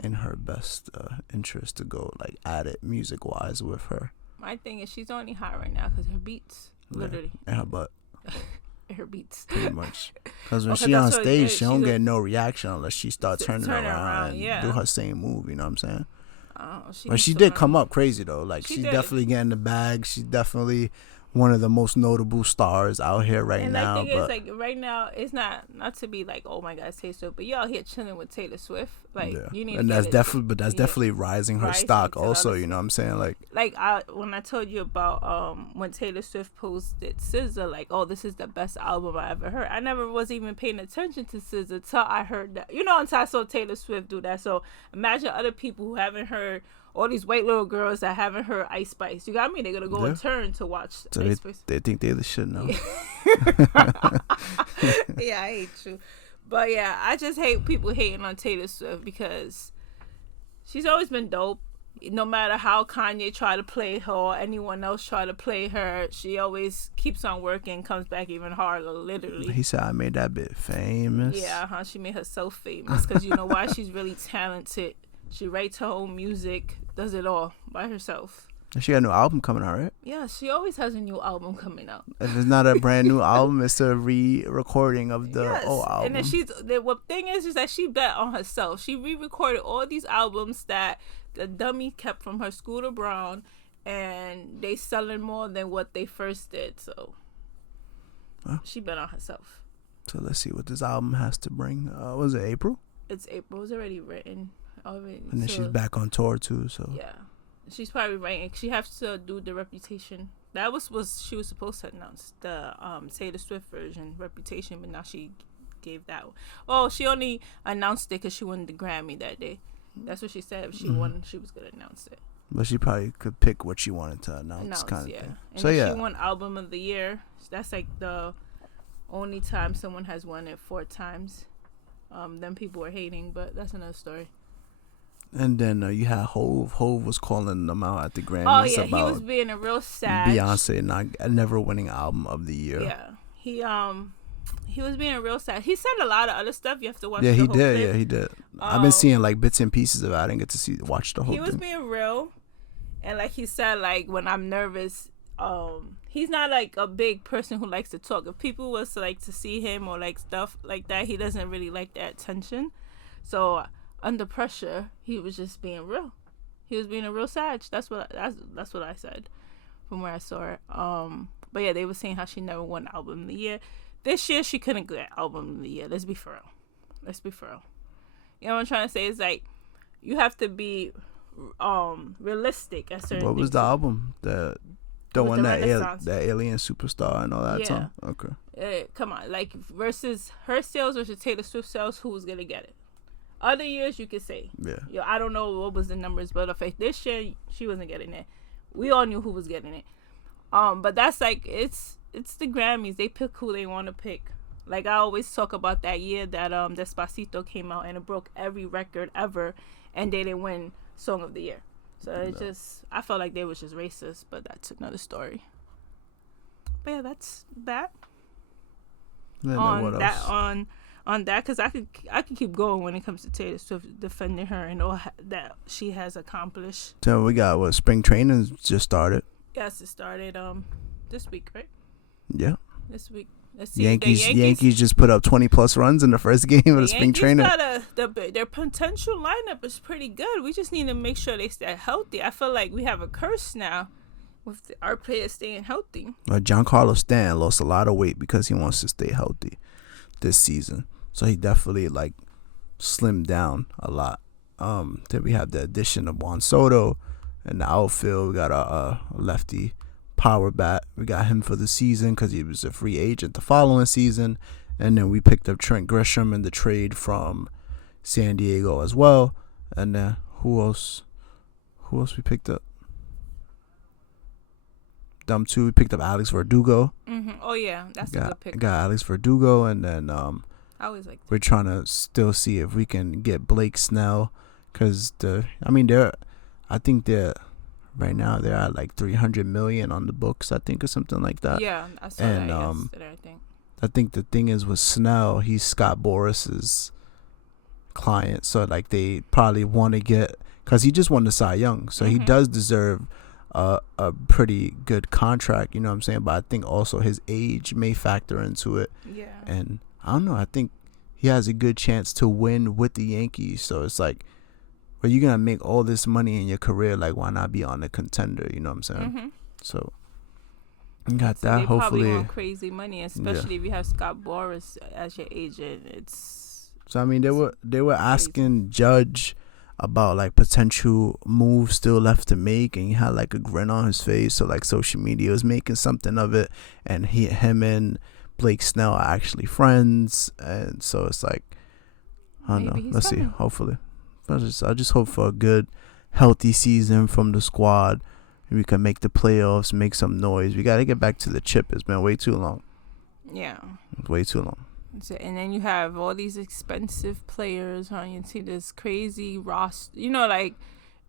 in her best interest to go like at it music wise with her. My thing is she's only hot right now because her beats, literally, and her butt. Her beats, pretty much. Because when she on stage, she don't get no reaction unless she starts turning around and do her same move. You know what I'm saying? But she did come up crazy though. Like she definitely getting the bag. She's definitely one of the most notable stars out here right now. And the thing is, right now, it's not to be like, oh my God, it's Taylor Swift, but you out here chilling with Taylor Swift. You need and to that's definitely rising her stock also, you know what I'm saying? When I told you about when Taylor Swift posted SZA, like, oh, this is the best album I ever heard. I never was even paying attention to SZA till I heard that. Until I saw Taylor Swift do that. So imagine other people who haven't heard, all these white little girls that haven't heard Ice Spice. You got me? They're going to go and turn to watch so Ice Spice. They think they're the shit now. Yeah, I hate you. But yeah, I just hate people hating on Taylor Swift because she's always been dope. No matter how Kanye try to play her or anyone else try to play her, she always keeps on working, comes back even harder, literally. He said, I made that bit famous. Yeah, she made herself famous because you know why? She's really talented. She writes her own music, does it all by herself. She got a new album coming out, right? Yeah, she always has a new album coming out. If it's not a brand new album, it's a re-recording of the old album. And then the thing is that she bet on herself. She re-recorded all these albums that the dummy kept from her Scooter Braun, and they selling more than what they first did. So she bet on herself. So let's see what this album has to bring. Was it April? It's April. It's already written. And then she's back on tour too. So yeah. She's probably writing. She has to do the Reputation. That was she was supposed to announce the Taylor Swift version, Reputation, but now she gave that one. Oh, she only announced it because she won the Grammy that day. That's what she said. If she won, she was gonna announce it. But she probably could pick what she wanted to announce kind of thing. And so she won Album of the Year. That's like the only time someone has won it 4 times. Then people were hating, but that's another story. And then you had Hove. Hove was calling them out at the Grammys. Oh yeah, he was being a real sad. Beyonce never winning Album of the Year. Yeah, he was being a real sad. He said a lot of other stuff. You have to watch. Yeah, the he whole did. clip. Yeah, he did. I've been seeing like bits and pieces of it. I didn't get to watch the whole thing. He was being real, and like he said, like when I'm nervous, he's not like a big person who likes to talk. If people was like to see him or like stuff like that, he doesn't really like that attention. So under pressure, he was just being real. He was being a real sag. That's what I said from where I saw it. But yeah, they were saying how she never won Album of the Year. This year she couldn't get Album of the Year. Let's be for real. You know what I'm trying to say? It's like you have to be realistic at certain. What was the album? The one that Alien Superstar and all that song? Okay. Come on, like versus her sales versus Taylor Swift sales, who was gonna get it? Other years you could say, I don't know what was the numbers, but if this year she wasn't getting it. We all knew who was getting it. But that's like it's the Grammys. They pick who they want to pick. Like I always talk about that year that Despacito came out and it broke every record ever, and they didn't win Song of the Year. So I felt like they was just racist, but that's another story. But yeah, that's that. On that, because I could keep going when it comes to Taylor Swift defending her and all that she has accomplished. So we got spring training just started. Yes, it started this week, right? Yeah. This week. Let's see. Yankees just put up 20+ runs in the first game of the spring training. Their potential lineup is pretty good. We just need to make sure they stay healthy. I feel like we have a curse now with our players staying healthy. Giancarlo Stanton lost a lot of weight because he wants to stay healthy this season. So he definitely slimmed down a lot. Then we have the addition of Juan Soto in the outfield. We got a lefty power bat. We got him for the season because he was a free agent the following season. And then we picked up Trent Grisham in the trade from San Diego as well. And then who else we picked up? Them two. We picked up Alex Verdugo. Mm-hmm. Oh yeah, that's a good pick. Got Alex Verdugo, and then I always like. We're trying to still see if we can get Blake Snell, because I think they're right now they're at like $300 million on the books, I think, or something like that. Yeah, I saw that yesterday. I think the thing is with Snell, he's Scott Boris's client, so they probably want to get, because he just won the Cy Young, so he does deserve a pretty good contract, you know what I'm saying? But I think also his age may factor into it. Yeah. And I don't know, I think he has a good chance to win with the Yankees. So it's like, are you gonna make all this money in your career? Like, why not be on a contender? You know what I'm saying? So Got so that. they Hopefully, probably want crazy money, especially if you have Scott Boras as your agent. So I mean, they were asking Judge about like potential moves still left to make, and he had like a grin on his face. So like social media was making something of it, and him and Blake Snell are actually friends, and so it's like, I don't know. Let's see. Hopefully, I just hope for a good, healthy season from the squad. We can make the playoffs, make some noise. We got to get back to the chip. It's been way too long. Yeah. It's way too long. And then you have all these expensive players on your team. This crazy roster, like,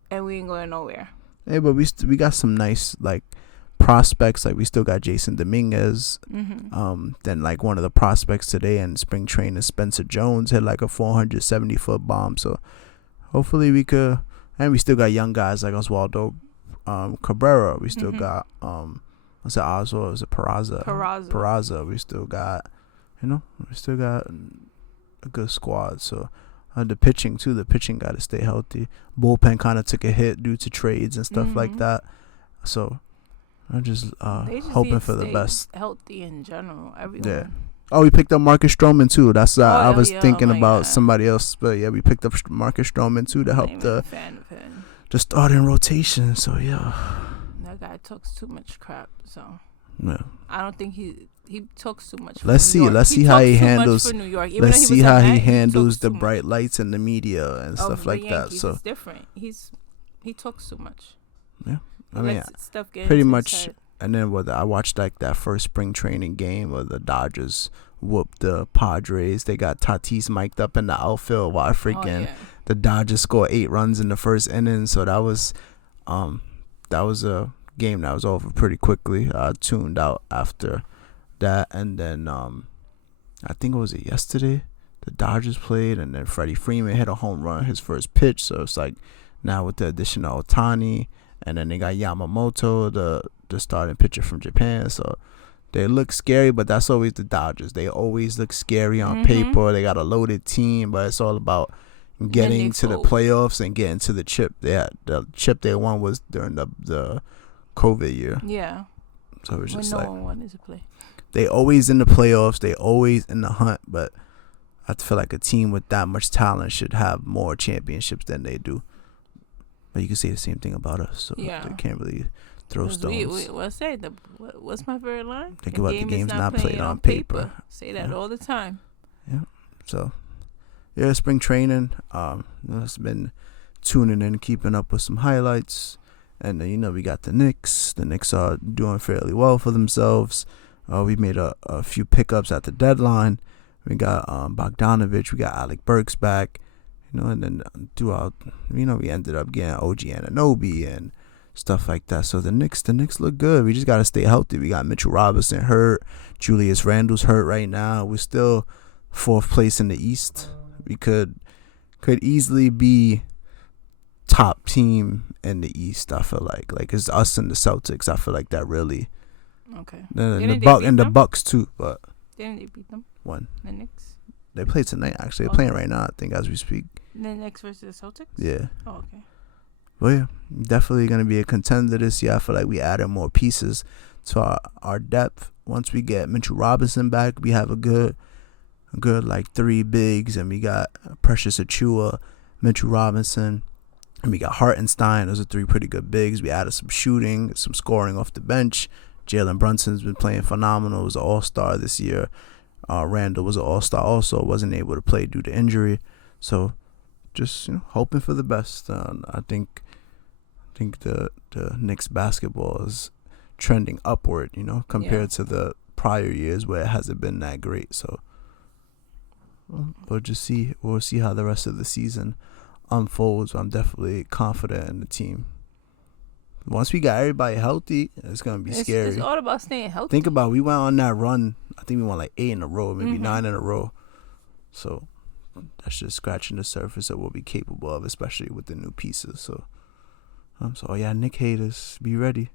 and we ain't going nowhere. Hey, but we got some nice like prospects. Like we still got Jason Dominguez. Mm-hmm. Then like one of the prospects today in spring training, Spencer Jones hit like a 470-foot bomb. So hopefully we could. And we still got young guys like Oswaldo Cabrera. We still got what's it, Oswald? Is it Peraza? We still got. We still got a good squad. So the pitching too. The pitching got to stay healthy. Bullpen kind of took a hit due to trades and stuff like that. So I'm just hoping for the best. Healthy in general, everyone. Yeah. Oh, we picked up Marcus Stroman too. That's I was thinking about somebody else, but yeah, we picked up Marcus Stroman too to help the starting rotation. So yeah. That guy talks too much crap. So. Yeah. I don't think he talks too much. Let's see how he handles. Let's see how he handles the bright lights and the media and stuff like that. So it's different. He talks too much. Yeah, I mean, stuff get pretty much. And then I watched like that first spring training game where the Dodgers whooped the Padres. They got Tatis mic'd up in the outfield while the Dodgers scored 8 runs in the first inning. So that was a game that was over pretty quickly. I tuned out after that, and then I think it was yesterday the Dodgers played, and then Freddie Freeman hit a home run his first pitch. So it's like now with the addition of Ohtani, and then they got Yamamoto, the starting pitcher from Japan. So they look scary, but that's always the Dodgers. They always look scary on paper. They got a loaded team, but it's all about getting to the playoffs and getting to the chip. The chip they won was during the COVID year. Yeah. So it's just no one wanted to play. They always in the playoffs. They always in the hunt. But I feel like a team with that much talent should have more championships than they do. But you can say the same thing about us. So they can't really throw stones. What's my favorite line? Think about the game's not played on paper. Say that all the time. Yeah. So yeah, spring training. It's been tuning in, keeping up with some highlights. And then, we got the Knicks. The Knicks are doing fairly well for themselves. We made a few pickups at the deadline. We got Bogdanovich. We got Alec Burks back. And then throughout, we ended up getting OG Anunoby and stuff like that. So the Knicks look good. We just got to stay healthy. We got Mitchell Robinson hurt. Julius Randle's hurt right now. We're still 4th place in the East. We could easily be top team in the East. I feel like it's us and the Celtics. I feel like that really. Okay. The Bucks too, but didn't they beat them? When? The Knicks. They play tonight. Actually, they're playing right now. I think as we speak. The Knicks versus the Celtics. Yeah. Oh, okay. Well, yeah, definitely gonna be a contender this year. I feel like we added more pieces to our depth. Once we get Mitchell Robinson back, we have a good like 3 bigs, and we got Precious Achiuwa, Mitchell Robinson. And we got Hartenstein. Those are 3 pretty good bigs. We added some shooting, some scoring off the bench. Jalen Brunson's been playing phenomenal. He was an all-star this year. Randall was an all-star also. Wasn't able to play due to injury. So just hoping for the best. I think the Knicks basketball is trending upward, compared to the prior years where it hasn't been that great. So we'll see how the rest of the season unfolds. I'm definitely confident in the team. Once we got everybody healthy, it's gonna be scary. It's all about staying healthy. Think about we went on that run. I think we won like 8 in a row, maybe 9 in a row. So that's just scratching the surface of what we're capable of, especially with the new pieces. So Nick haters, be ready.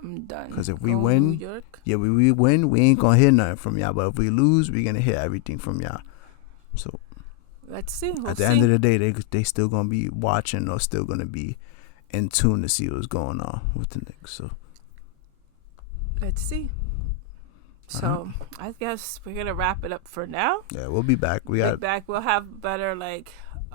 I'm done. Because if we win, we win, we ain't gonna hear nothing from y'all. But if we lose, we're gonna hear everything from y'all. So let's see. At the end of the day, they still gonna be watching or still gonna be in tune to see what's going on with the Knicks. So let's see. So I guess we're gonna wrap it up for now. Yeah, we'll be back. We'll have better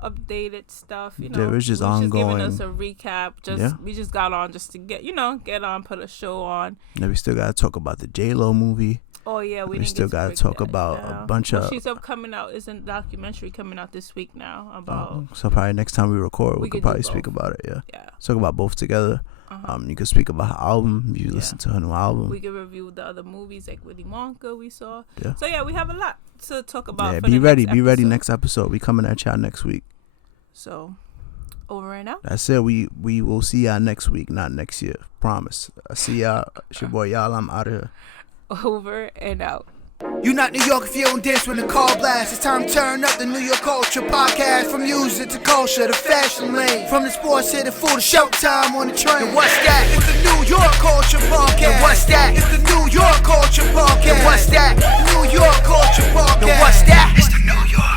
updated stuff. You know, yeah, it's just ongoing. Just giving us a recap. We just got on just to get on, put a show on. Yeah, we still gotta talk about the J-Lo movie. Oh yeah, we still gotta talk about a bunch of. She's coming out. Isn't a documentary coming out this week now about? So probably next time we record, we could probably speak about it. Yeah. Yeah. Talk about both together. You could speak about her album. You listen to her new album. We could review the other movies like Willy Wonka we saw. Yeah. So yeah, we have a lot to talk about. Yeah, be ready. Be ready next episode. We coming at y'all next week. So, over and out. That's it. We will see y'all next week, not next year. Promise. I see y'all. It's your boy YALA. I'm out of here. Over and out. You not New York if you don't dance when the call blast. It's time to turn up the New York culture podcast. From music to culture to fashion lane. From the sports to the food to showtime on the train. And what's that? It's the New York culture podcast. And what's that? It's the New York culture podcast. And what's that? New York culture podcast. And what's that? It's the New York